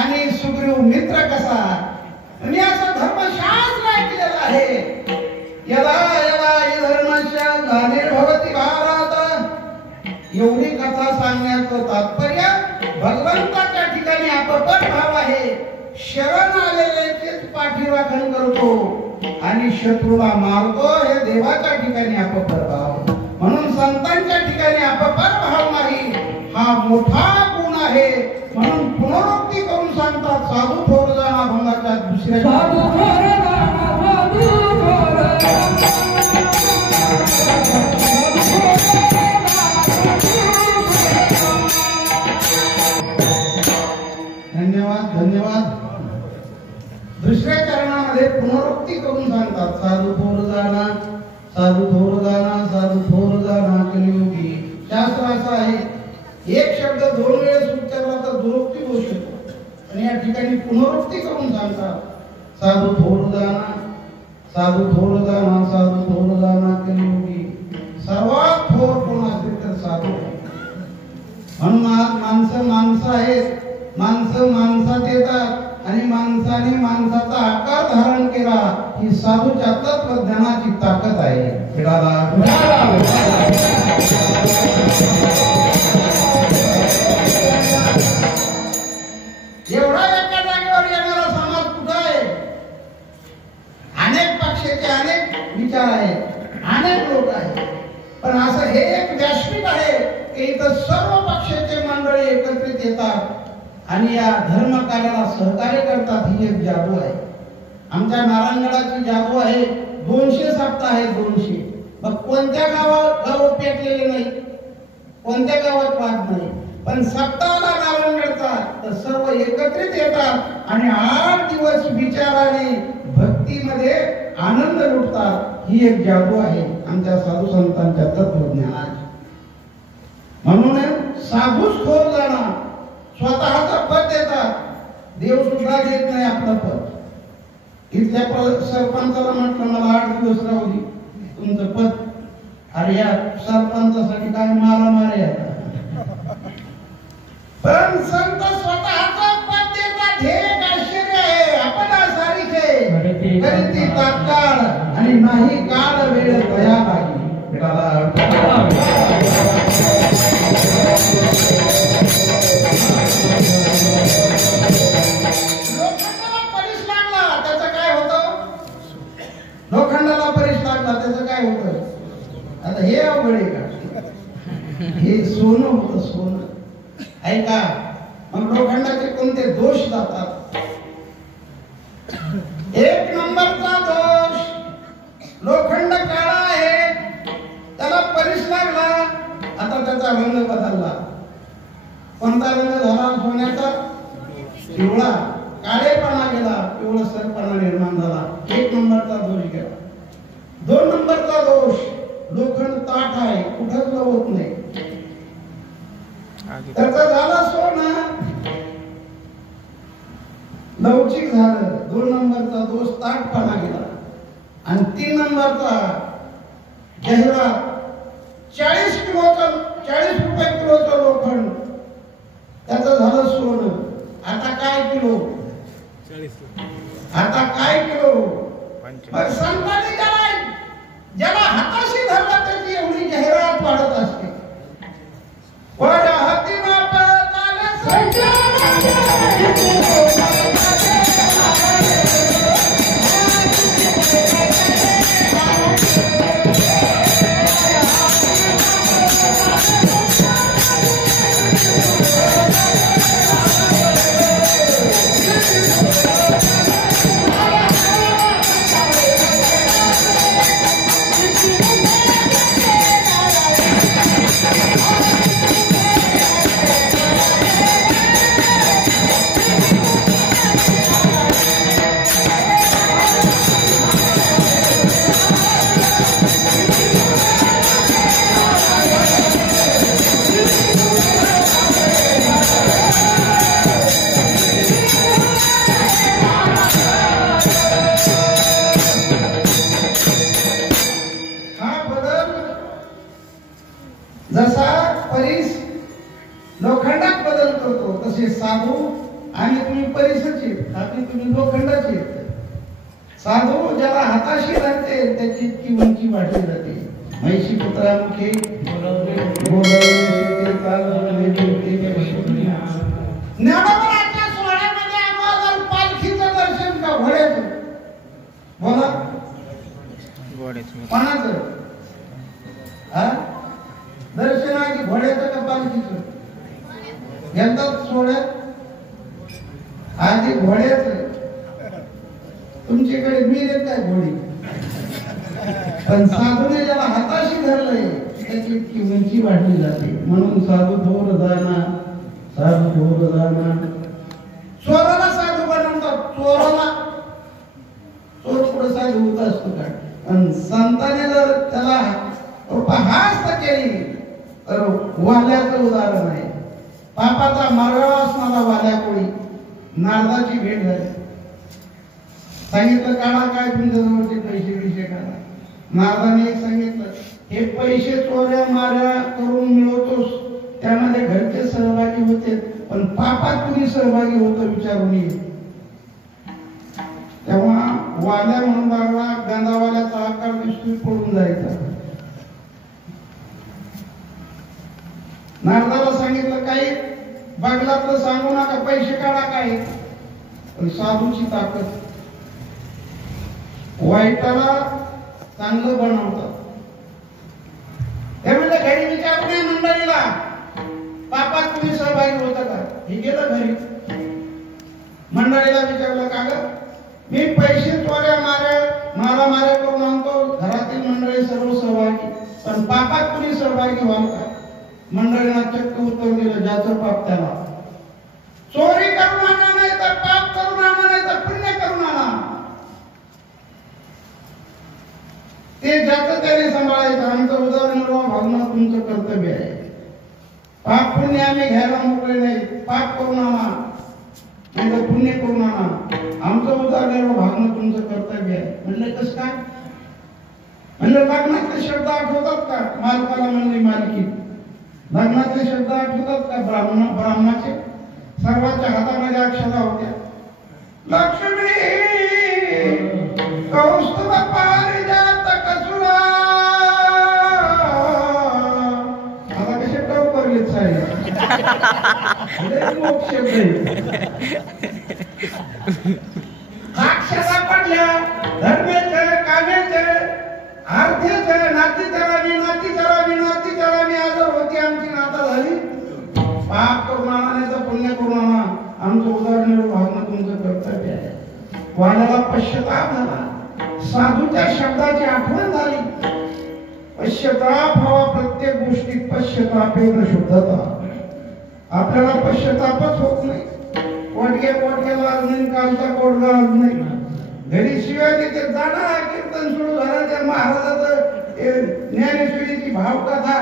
आणि सुग्रीव मित्र कसा. मी असा धर्मशास्त्र ऐकलेला आहे. यदा यदा हि धर्मस्य ग्लानिर्भवति भारत. एवढी कथा सांगण्याचं तात्पर्य भगवंताच्या ठिकाणी अपपर भाव आहे. शरण आलेल्याचेच पाठीराखण करतो आणि शत्रूला मारतो, हे देवाच्या ठिकाणी अपपर भाव. म्हणून संतांच्या ठिकाणी अपपर भाव नाही, हा मोठा गुण आहे. म्हणून पुनरुक्ती करून सांगतात, साधू थोर जाणा भंगाच्या दुसऱ्या साधू थोर धन्यवाद धन्यवाद. दुसऱ्या चरणामध्ये पुनरुक्ती करून सांगतात, साधू थोर जाणा, साधू थोर जाणा, साधू थोर जाणा कलियुगी. शास्त्र असं आहे, एक शब्द दोन वेळेस उच्चारला तर दुरुक्ती होऊ शकतो. आणि या ठिकाणी पुनरुक्ती करून सांगतात, साधू थोर जाणा, साधू थोर जाणा, साधू थोर जाणा कलियुगी. सर्वात थोर कोण असेल तर साधू. म्हणून आज माणसं माणसं आहेत, माणसं माणसात येतात आणि माणसाने माणसाचा आकार धारण केला. ही साधूच्या तत्वज्ञानाची ताकद आहे. एवढा एका जागेवर येणारा समाज कुठं आहे? अनेक पक्षाचे अनेक विचार आहेत, अनेक लोक आहेत, पण असं हे एक व्यासपीठ आहे की इथं सर्व पक्षाचे मंडळी एकत्रित येतात आणि या धर्म कार्याला सहकार्य करतात. ही एक जादू आहे. आमच्या नारायणगडाची जादू आहे. 200 सप्ताह आहे, 200. मग कोणत्या गाव पेटलेले नाही, कोणत्या गावात वाद नाही, पण सप्ताहाला नारायणगडचा तर सर्व एकत्रित येतात आणि 8 दिवस विचाराने भक्तीमध्ये आनंद लुटतात. ही एक जादू आहे आमच्या साधू संतांच्या तत्वज्ञानाची. म्हणून साधूच थोर जाणा. स्वतःचं पद देतात, देव सुद्धा देत नाही आपलं पद. इथल्या सरपंचाला म्हटलं मला 8 दिवस राहू दे तुमचं पद. अरे या सरपंचासाठी काय मारामारी आहे. पण संत स्वतःचं पद देतात, हे एक आश्चर्य आहे. आपण सारीखे करीती तात्काळ आणि नाही काळ वेळ दया नाही. लोखंडाला परीस लागला त्याचं काय होतं? लोखंडाला परीस लागला त्याचं काय होतं? आता हे अवघड आहे का? हे सोनं होतं, सोनं. ऐका, मग लोखंडाचे कोणते दोष जातात? एक नंबरचा दोष, लोखंड काळा आहे, त्याला परीस लागला, आता त्याचा रंग बदलला. कोणता रंग झाला? सोन्याचा पिवळा. काळेपणा गेला, पिवळसरपणा निर्माण झाला. एक नंबरचा दोष गेला. 2 नंबरचा दोष, लोखंड ताठ आहे, कुठंच होत नाही, त्याचा झाला सोनं, लवचिक झालं. 2 नंबरचा दोष, ताठपणा गेला. आणि 3 नंबरचा जाहिरात, 40 रुपये किलोचं लोखंड, त्याचं झालं सोनं. आता काय किलो? आता काय किलो? मग संतांनी ज्याला हाताशी धरला त्याची एवढी जाहिरात वाढत असते. वडा हाती मापत आले साधू आणि तुम्ही परिसरचे, आणि तुम्ही लोखंडाचे. साधू ज्याला हाताशी लागते त्याची इतकी उंची वाढली जाते. म्हैशी पुत्रामुखे ज्ञानोबाच्या सोहळ्यामध्ये आम्हाला पालखीचं दर्शन का घोड्याचं? बोला कोणाचं? दर्शन आहे घोड्याचं का पालखीचं? घेतात सोहळ्यात आधी घोड्याचं. तुमच्याकडे मिळेल काय घोडी? पण साधूने ज्याला हाताशी धरलंय त्याची इतकी उंची वाढली जाते. म्हणून साधू थोर जाना, साधू थोर जाना. चोराला साधू बनवतात. चोर पुढे साधू होत असतो का? पण संताने जर त्याला उपहास केली तर वाल्याचं उदाहरण आहे. पापाचा मार्गाळा असणारा वाल्या कोळी नारदाची भेट झाली. सांगितलं काढा काय तुमच्या जवळचे पैसे काढा. नारदाने एक सांगितलं, हे पैसे चोऱ्या माऱ्या करून मिळवतोस त्यामध्ये घरचे सहभागी होते, पण पापात कुणी सहभागी होतं विचारून ये. तेव्हा वाल्या म्हणून लागला. गांधावाल्याचा आकार दिसतोय पडून जायचा. नारदाला सांगितलं काही बगलातलं सांगू नका, पैसे काढा काय. पण साधूची ताकद वाईटाला चांगलं बनवतात. ते म्हणजे घरी विचारू नये मंडळीला पापात तुम्ही सहभागी होता का? हे गेलं घरी मंडळीला विचारलं का ग मी पैसे चोऱ्या माऱ्या करून आणतो. घरातील मंडळी सर्व सहभागी, पण पापात तुम्ही सहभागी व्हाल का? मंडळीला चक्क उत्तर दिलं, ज्याचं पाप त्याला. चोरी करून आणा नाही तर पाप करून आणा नाही तर पुण्य करून आणा. ते ज्याचं त्याने सांभाळायचं. आमचं उदरनिर्वाह भागणं तुमचं कर्तव्य आहे. पाप पुण्य आम्ही घ्यायला मोकळे नाही. पाप करून आणा नाही तर पुण्य करून आणा. आमचं उदरनिर्वाह भागणं तुमचं कर्तव्य आहे. म्हणलं कसं काय? म्हणलं लग्नातले शब्द आठवतात का? मालकाला म्हणले मालकी. लग्नातले शब्द आठवतात का? ब्राह्मणाचे सर्वांच्या हातामध्ये अक्षरा होत्या. लक्ष्मी कौस्तुभ पारिजात कसुरा. आता कसे टॉप करलेत साहेब. अक्षरा पडल्या धर्मेचे कामेचे आर्थेचे नाती चरावी आजर होती आमची नाता झाली. पाप करून आणा नाही तर पुण्य करून आणा. आमचं उदाहरण भागणं तुमचं कर्तव्य आहे. वाल्याला पश्चाताप झाला. साधूच्या शब्दाची आठवण झाली. पश्चाताप हवा प्रत्येक गोष्टीत. पश्चातापेन शुद्धता. आपल्याला पश्चातापच होत नाही. पोटग्याला आज नाही, कालचा कोडगा आज नाही. घरी शिवाय देते जाणार. कीर्तन सुरू झालं त्या महाराजाचं ज्ञानेश्वरीची भावकथा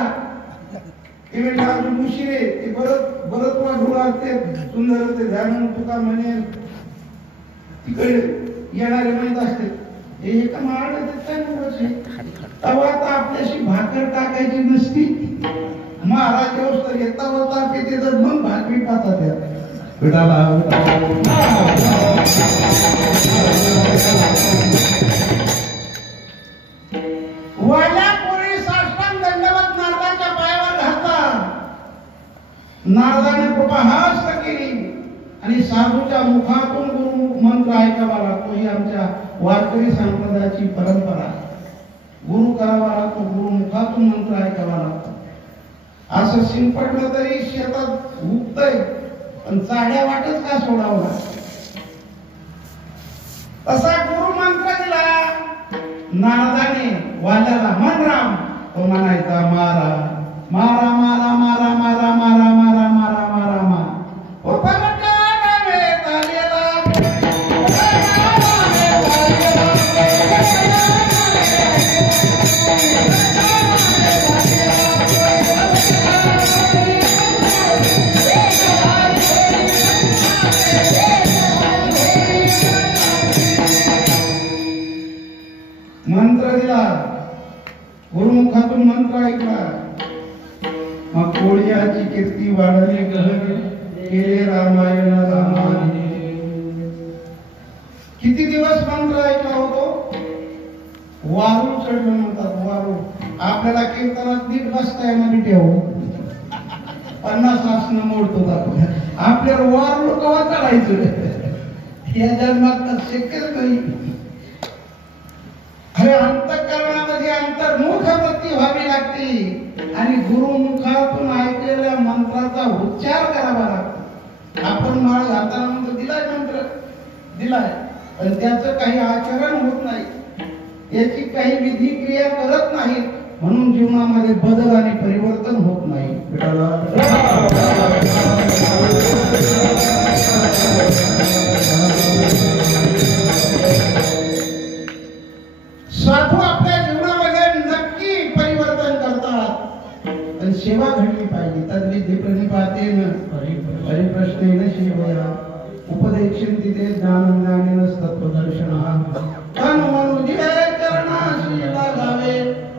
ते म्हणजे अजून उशिरे ते बरत वाढू लागते. सुंदर ते ध्यान तुका म्हणे तिकडे येणारे माहीत असते. हे एका महाराजाचं तेव्हा आता आपल्याशी भाकर टाकायची नसती. महाराज व्यवस्था येता होता पिते तर मग भाकरी पाहतात त्या पिठाला. वाल्यापुरी साष्टांग दंडवत नारदाच्या पायावर घातला. नारदाने उपहास केली आणि साधूच्या मुखातून गुरु मंत्र ऐकावा लागतो. ही आमच्या वारकरी संप्रदायाची परंपरा आहे. गुरु करावा लागतो, गुरु मुखातून मंत्र ऐकावा लागतो. असं शिंपटलं तरी शेतात उगतय, पण चाड्या वाटच का सोडावं लागतं. तसा गुरु मंत्र दिला नारदाने वाल्याला. मन राम तो म्हणायचा मारा मारा मारा मारा मारा मारा मारा मारा मारा मारा. मंत्र दिला, गुरुमुखातून मंत्र ऐकला. मग कोळ्याची कीर्ती वाढली गहरी. केले रामायण रामाने. किती दिवस मंत्र ऐकला होतो? वारू चढलं म्हणतात. वारू आपल्याला कीर्तनात नीट बसता येणार ठेवू 50 आसनं मोडतो आपण. आपल्याला वारू कवा चढायचं या जन्मात शक्यच नाही. अरे अंतःकरणामध्ये अंतर्मुख वृत्ती व्हावी लागते आणि गुरुमुखातून ऐकलेल्या मंत्राचा उच्चार करावा लागतो. आपण माळ घालताना म्हणतो दिलाय मंत्र दिलाय, पण त्याचं काही आचरण होत नाही, याची काही विधी क्रिया करत नाही, म्हणून जीवनामध्ये बदल आणि परिवर्तन होत नाही. साधू आपल्या जीवनामध्ये नक्की परिवर्तन करतात, पण सेवा घडली पाहिजे. तद्विधी प्रणिपातेन परिप्रश्नेन सेवया उपदेक्षण तिथे ज्ञानेन तत्वदर्शनः. तन मनुजिरे चरणाशी लागावे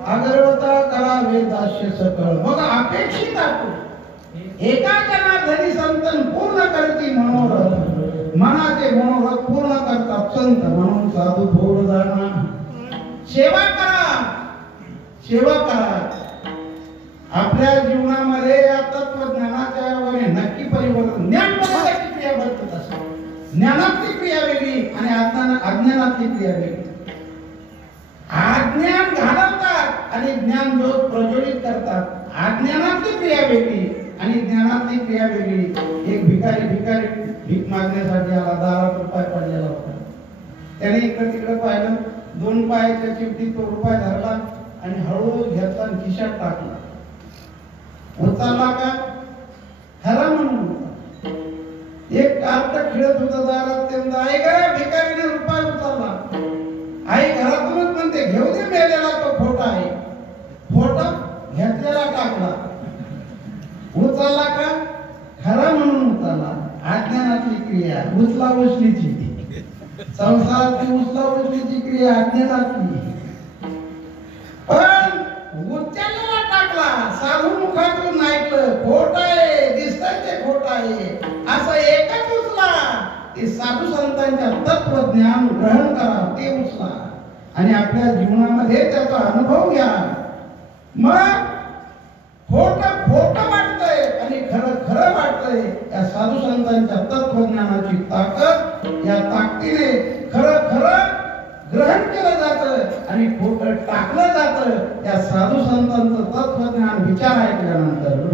अगरवता करावे दास्य सकळ. मग अपेक्षित आपण एका जनार्दनी संतन पूर्ण करती मनोरथ. मनाचे मनोरथ पूर्ण करतात संत, म्हणून साधू थोर जाणा. सेवा करा, सेवा करा. आपल्या जीवनामध्ये या तत्वज्ञानाच्या वरे नक्की परिवर्तन. ज्ञान बदलाची क्रिया बदलत असते. ज्ञानातली क्रिया वेगळी आणि अज्ञानातली क्रिया वेगळी. अज्ञान घालवतात आणि ज्ञान ज्योत प्रज्वलित करतात. अज्ञानातली क्रिया वेगळी आणि ज्ञानातली क्रिया वेगळी. एक भिकारी भीक मागण्यासाठी आला, दारात रुपये पडलेला होता. त्याने इकडे तिकडे पाहिलं, 2 पायाच्या चिमटीत तो रुपया धरला आणि हळू घेतला आणि खिशात टाकला. उचलला का खरा म्हणून एक कार्ट खेळत होता दारात. त्यांना आई ग भिकारीने रुपया उचलला. आई घरातूनच म्हणते घेऊ दे, मेलेला तो खोटा आहे. फोटो घेतलेला टाकला. उचलला का खरा म्हणून उचलला. अज्ञानातली क्रिया उचला उचलीची. संसारातली उचला उचलीची क्रिया अज्ञानातली. पण उचलला टाकला. साधू मुखातून ऐकलं खोट आहे, दिसतंय ते खोट आहे, असं एकच उचला. ते साधू संतांच्या तत्वज्ञान ग्रहण करा, ते उचला आणि आपल्या जीवनामध्ये त्याचा अनुभव घ्या. मग खोट वाटतंय आणि खरं खरं वाटतंय. या साधू संतांच्या तत्वज्ञानाची ताकद, या ताकदीने खरं खरं ग्रहण केलं जातं आणि खोट टाकलं जातं. या साधू संतांचं तत्वज्ञान विचार ऐकल्यानंतर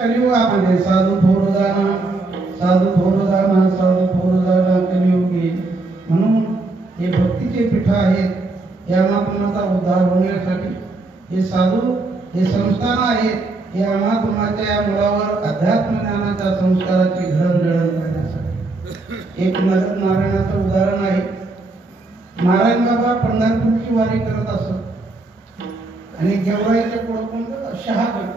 कलियुगामध्ये साधू थोर जाणा, साधू थोर जाणा, साधू थोर जाणा कलियुगी. म्हणून हे भक्तीचे पीठ आहेत. या महात्माचा उद्धार होण्यासाठी हे साधू, हे संस्थान आहेत. हे महात्माच्या या मुलावर अध्यात्म ज्ञानाच्या संस्काराची घडण करण्यासाठी. एक नारायणाचं उदाहरण आहे. नारायण बाबा पंढरपूरची वारी करत असत आणि गेवराईच्या पुढे कोणतं शहागड.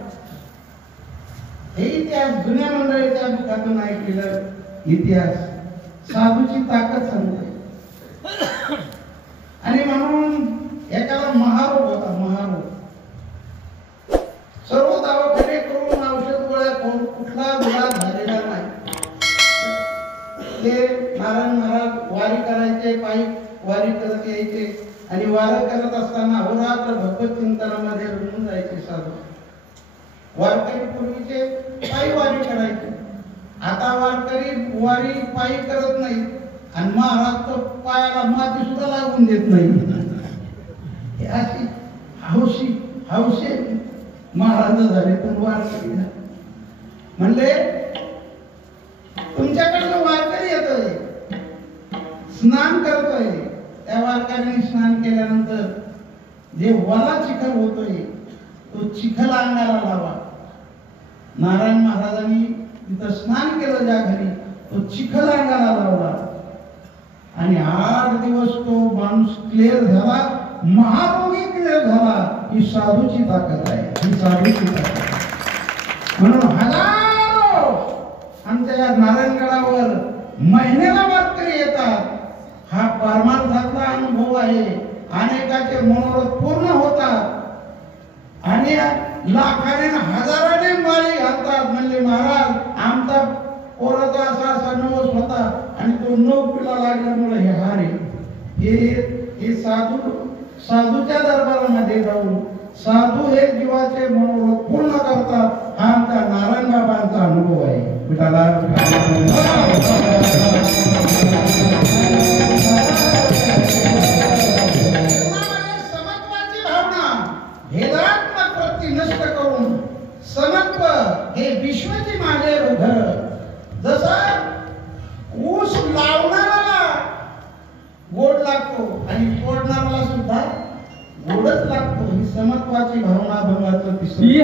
हे इतिहास जुन्या मंडळीच्या मुखातून ऐकलेलं इतिहास साधूची ताकद सांगते. आणि म्हणून एकाला महारोग होता. महारोग सर्व दवाखाने करून औषध गोळ्या कुठला इलाज झालेला नाही. ते नारायण महाराज वारी करायचे, पायी वारी करत यायचे आणि वारी करत असताना अहोरात्र भगवत चिंतनामध्ये रमून जायचे साधू. वारकरी पूर्वीचे पायी वारी करायचे. आता वारकरी वारी पायी करत नाही आणि महाराज तर पायाला माती सुद्धा लागून देत नाही. अशी हौशी महाराज झाले. पण वारकरी म्हणले तुमच्याकडनं वारकरी येतोय, स्नान करतोय, त्या वारकऱ्यांनी स्नान केल्यानंतर जे वला चिखल होतोय तो चिखल अंगाला लावा. नारायण महाराजांनी तिथं स्नान केलं ज्या घरी तो चिखल अंगाला लावला आणि 8 दिवस तो माणूस क्लिअर झाला, महारोगी क्लिअर झाला. ही साधूची ताकद आहे, ही साधूची ताकद. म्हणून हजारो आमच्या या नारायणगडावर महिन्याला वारकरी येतात. हा परमार्थातला अनुभव आहे. अनेकाचे मनोरथ पूर्ण होतात आणि लाखाने हजाराने माळी घालतात. म्हणजे महाराज आमचा पोराचा असा नवस होता आणि तो नोकरीला लागल्यामुळे हे हारे. हे साधूच्या दरबारामध्ये जाऊन साधू हे जीवाचे मनोरथ पूर्ण करतात. हा आमचा नारायण बाबांचा अनुभव आहे. विठाला समत्वाची भावना भेदात्मक वृत्ती नष्ट करून समत्व हे विश्वाची मागे घर. जसा ऊस लावणाऱ्याला गोड लागतो आणि तोडणाऱ्याला सुद्धा गोडच लागतो. ही समत्वाची भावना भगवान तिसरी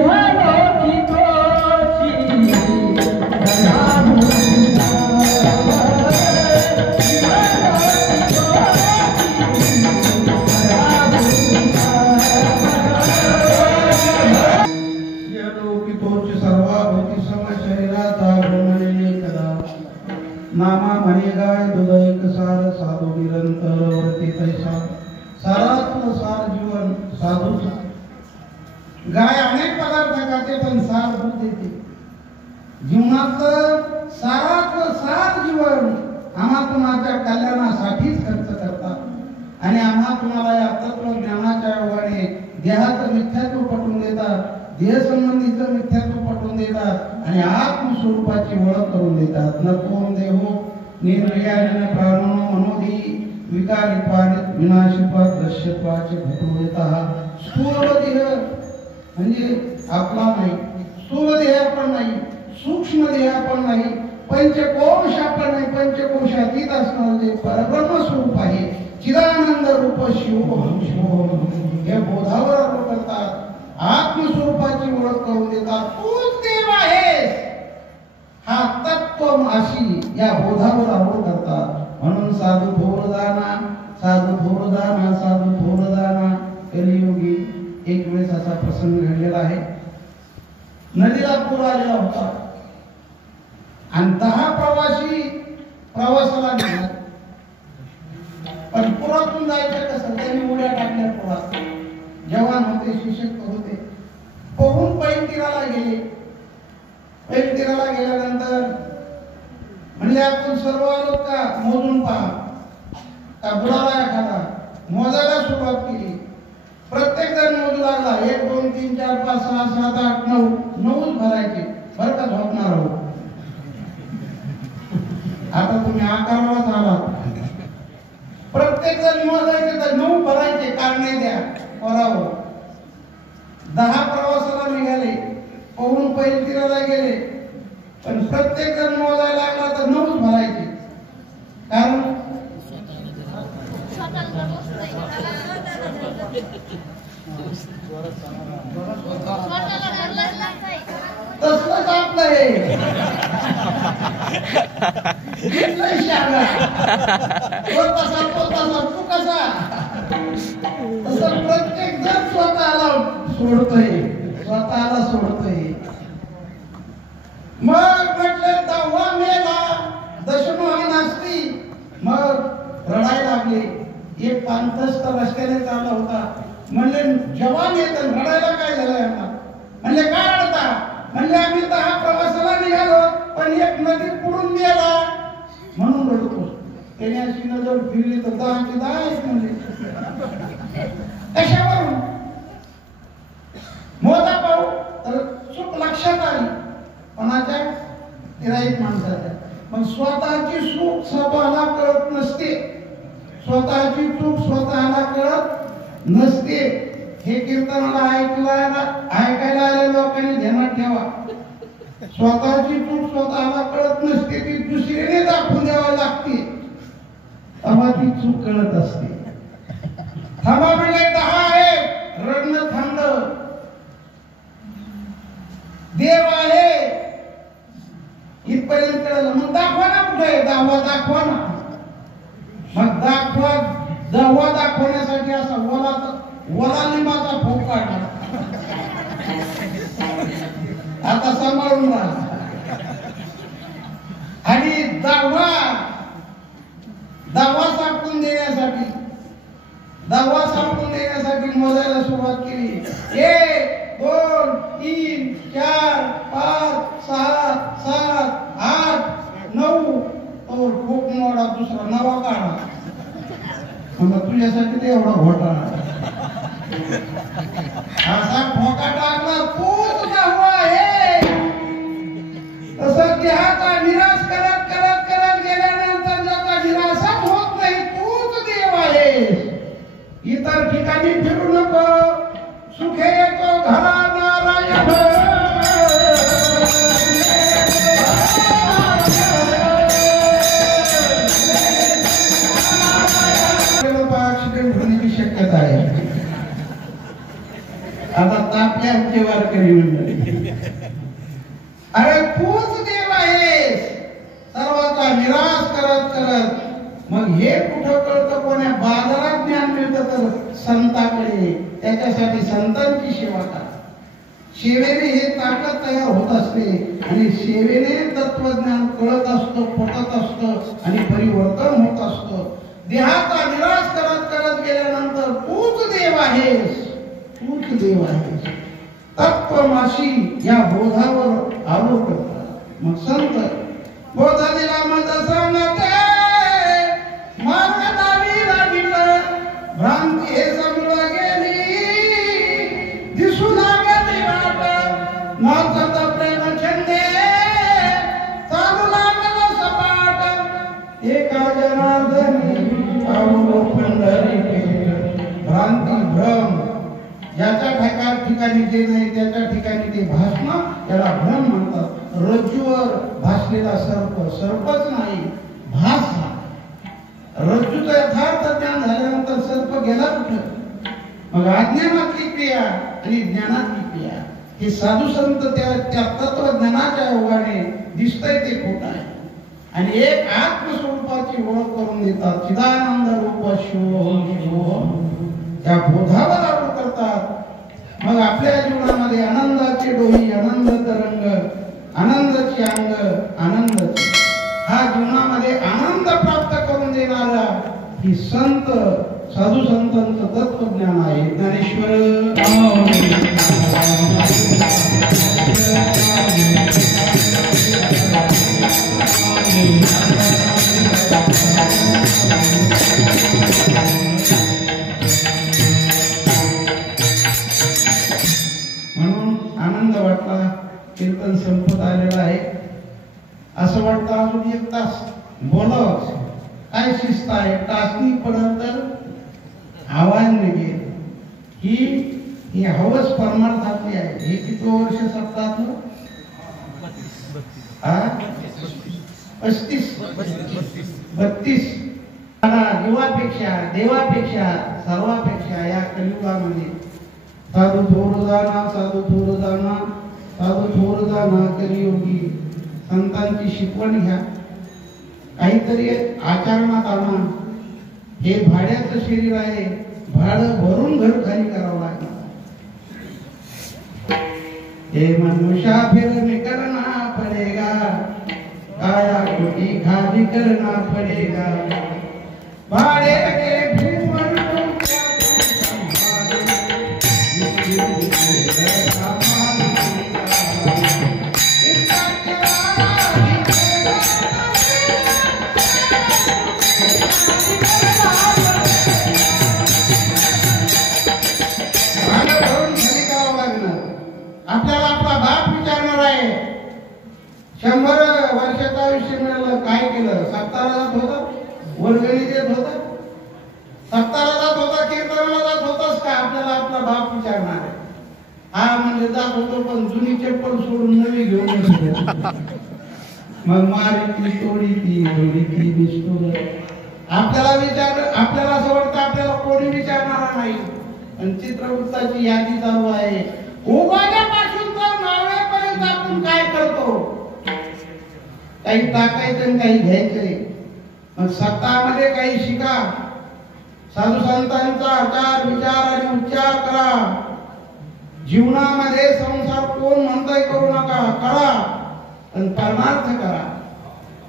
नामा म्हणे गाय दूध एक सार साधू निरंतर वर्ती तैसा. सारातलं सार जीवन साधूच. गाय अनेक पदार्थ खाते पण सार दूध देते. जीवनातलं सारातलं सार जीवन आम्हा तुम्हाच्या कल्याणासाठीच खर्च करतात आणि आम्हा तुम्हाला या तत्वज्ञानाच्या योगाने देहाचं मिथ्यात्व पटवून देतात, देह संबंधीचं मिथ्यात्व पटवून देतात आणि आत्मस्वरूपाची ओळख करून देतात. नकोम देहो निर्वियान प्राणो मनोधी विकारी पारित विनाशिपात दृश्यत्वाचे घटू देता. स्थूल देह म्हणजे आपला नाही, स्थूल देह आपण नाही, सूक्ष्म देह आपण नाही, पंचकोश आपण नाही. पंचकोशातीत असणारं जे परब्रह्म स्वरूप आहे चिदानंद रूप शिवोहम शिवोहम हे बोधावर आरोप करतात. आत्मस्वरूपाची ओळख करून देतात. तूच देव आहेस हा तत्वमसी या बोधावर आरोप करतात. म्हणून साधू थोर जाना, साधू थोर जाना, साधू थोर जाना. कलियुगी एक वेळेस असा प्रसंग घडलेला आहे. नदीला पूर आलेला होता आणि 10 प्रवासी प्रवासाला निघाले. पण पुरातून जायचं कसं? त्यांनी उड्या टाकल्या पुरात. जवान होते, शिक्षक होते. पोहून पैलतीराला गेले. पैलतीराला गेल्यानंतर म्हणजे आपण सर्व आलो का मोजून पहा का बुडाला एखादा. मोजायला सुरुवात केली. प्रत्येक जण मोजू लागला. 1 2 3 4 5 6 7 8 9 9च भरायचे. बरं का झोपणार आहोत. आता तुम्ही आकारालाच आलात. प्रत्येक जण मोजायचे तर 9 भरायचे. कारणे द्या परावर. 10 प्रवासाला निघाले. पोहून पैलतीराला गेले. पण प्रत्येक जण मोजायला लागला तर 9च भरायचे. कारण तसलंच आपलं आहे. तू कसा तसं प्रत्येक जण स्वतःला सोडतोय, स्वतःला सोडतोय. मग म्हटलं 10वा मेला दशमहा नास्ती. मग रडायला लागले. एक पांथस्थ रस्त्याने चालला होता. म्हणले जवान येत रडायला काय झालं? म्हणले काय रडता? म्हणले आम्ही 10 प्रवासाला निघालो पण एक नदी पुढून गेला म्हणून रडतो. त्याने अशी नजर फिरली तर 10ची 10 आहेत म्हणजे. कशावरून मोजा पाहू तर चूक लक्षात आली कोणाच्या? तिराईत माणसाच्या. मग स्वतःची चूक स्वतःला कळत नसते. स्वतःची चूक स्वतःला कळत नसते. हे कीर्तनाला ऐकायला आलेल्या लोकांनी ध्यानात ठेवा. स्वतःची चूक स्वतःला कळत नसते. ती दुसरीने दाखवून द्यावी लागते तेव्हा ती चूक कळत असते. देव आहे इथपर्यंत कळलं. मग दाखवा ना कुठे दहावा दाखवा ना. मग दहावा दाखवण्यासाठी असा वला लिंबाचा फोक काढला. आता सांभाळून राहा. आणि दहावा सापडून देण्यासाठी मोजायला सुरुवात केली. 1 2 3 4 5 6 7 8 9 और खूप मोडा दुसरा नवा काढा. मग तुझ्यासाठी ते एवढा घोटाळा असा ठोका टाकला. तूच नवा आहे. तसं देहाचा निराश करत गेल्यानंतर ज्याचा निराशच होत नाही तूच देव आहेस. इतर ठिकाणी फिरू नको. सुखे येतो घरा नारायण. ऍक्सिडेंट होण्याची शक्यता आहे. आता तापल्या आमचे वारकरी मंडळी. अरे तूच देव आहेस सर्वांचा निराश करत. मग हे कुठं कळतं? कोण्या बाजारात ज्ञान मिळतं तर संतांकडे. त्याच्यासाठी संतांची सेवा करा. सेवेने हे ताकद तयार होत असते आणि सेवेने तत्वज्ञान कळत असतं, पटत असतं आणि परिवर्तन होत असतं. देहाचा निराश करत गेल्यानंतर तूच देव आहेस. तत्वमाशी या बोधावर आलो करतात. मग संत बोध दिला मज सांगते मार्ग दावी रागिलं. भ्रांती हे समोर गेली दिसू लागली वाट. नाचत प्रेम छंदे चालू लागलं सपाट. एका जनार्दनी पाऊल पंढरी केलं. भ्रांती भ्रम ज्याच्या ठिकाणी जे नाही त्याच्या ठिकाणी ते भासणं त्याला भ्रम म्हणतात. रज्जूवर भासलेला सर्पच नाही भास. रज्जूचं यथार्थ ज्ञान झाल्यानंतर सर्प गेला कुठं? मग अज्ञानातली क्रिया आणि ज्ञानातली क्रिया हे साधू संत त्या तत्वज्ञानाच्या योगाने दिसतंय ते खोट आहे. आणि एक आत्मस्वरूपाची ओळख करून देतात. चिदानंद रूप शिवोहम त्या बोधावर लागू करतात. मग आपल्या जीवनामध्ये आनंदाचे डोही, आनंद तरंग, आनंदाची अंग, आनंदाची हा जीवनामध्ये आनंद प्राप्त करून देणारा ही संत साधू संतांचं तत्वज्ञान आहे. ज्ञानेश्वर म्हणून आनंद वाटला. कीर्तन संपत आलेलं आहे. असं वाटतं अजून 1 तास बोलावं. काय शिस्त आहे. टाचणी पडत तर आवाज निघेल. ही हवस परमार्थातली आहे. हे किती वर्ष सप्ताहातलं? 32. देवापेक्षा सर्वापेक्षा या कलियुगामध्ये साधू थोर जाना कलियुगी. संतांची शिकवण घ्या. काहीतरी आचरणात आणा. हे भाड्याचं शरीर आहे. भाडं भरून घर खाली करावं लागणार. हे मनुष्या फिर करना पडेगा. काया कोटी खाली करना पडेगा. भाडे के भूमन आपल्याला आपला बाप विचारणार आहे. 100 वर्षाचं आयुष्य मिळालं काय केलं? सप्ताहाला जात होता, वर्गणी देत होता, सप्ताहाला जात होता, कीर्तनाला जात होतास का? आपल्याला आपला बाप विचारणार आहे. हा म्हणजे जात होतो पण जुनी चप्पल सोडून नवी घेऊन मग मारी तोडी ती बिस्टोर. आपल्याला असं वाटतं आपल्याला कोणी विचारणार नाही. पण चित्रगुप्ताची यादी चालू आहे. उभाल्यापासून तर मावळेपर्यंत काही टाकायचं आणि काही घ्यायचंय. मग सत्तामध्ये काही शिका, साधू संतांचा आचार विचार आणि उच्चार करा. जीवनामध्ये संसार कोण म्हणताय करू नका, करा पण परमार्थ करा.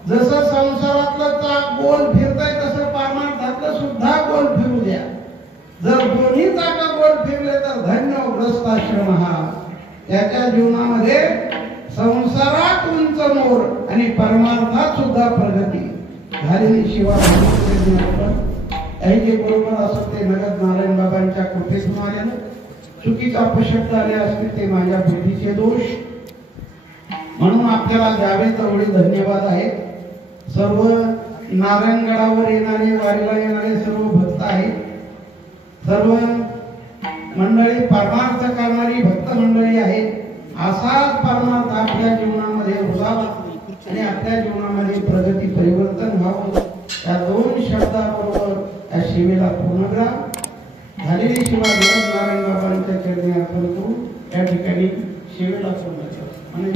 जसं संसारातलं चाक गोल फिरतंय तसं परमार्थातलं सुद्धा गोल फिरू द्या. जर दोन्ही चाक गोल फिरले तर धन्य ग्रस्त आश्रम हा. त्याच्या जीवनामध्ये संसारात उंच मोर आणि परमार्थात सुद्धा प्रगती झालेली शिवा काही बरोबर असं ते नगद नारायण बाबांच्या कृपेतून आलेलं. चुकीचा अपशब्द आले असतील ते माझ्या बुद्धीचे दोष, म्हणून आपल्याला द्यावे तेवढे धन्यवाद आहेत. सर्व नारायणगडावर येणारे, वारीला येणारे सर्व भक्त आहेत. सर्व मंडळी परमार्थ करणारी भक्त मंडळी आहेत. असाच परमार्थ आपल्या जीवनामध्ये रुजावा आणि आपल्या जीवनामध्ये प्रगती परिवर्तन व्हावं. या दोन शब्दाबरोबर या शिवेला पूर्णग्राम झालेली शिवा नारायण बाबांच्या चरणी अर्पण करून या ठिकाणी शिवेला पूर्ण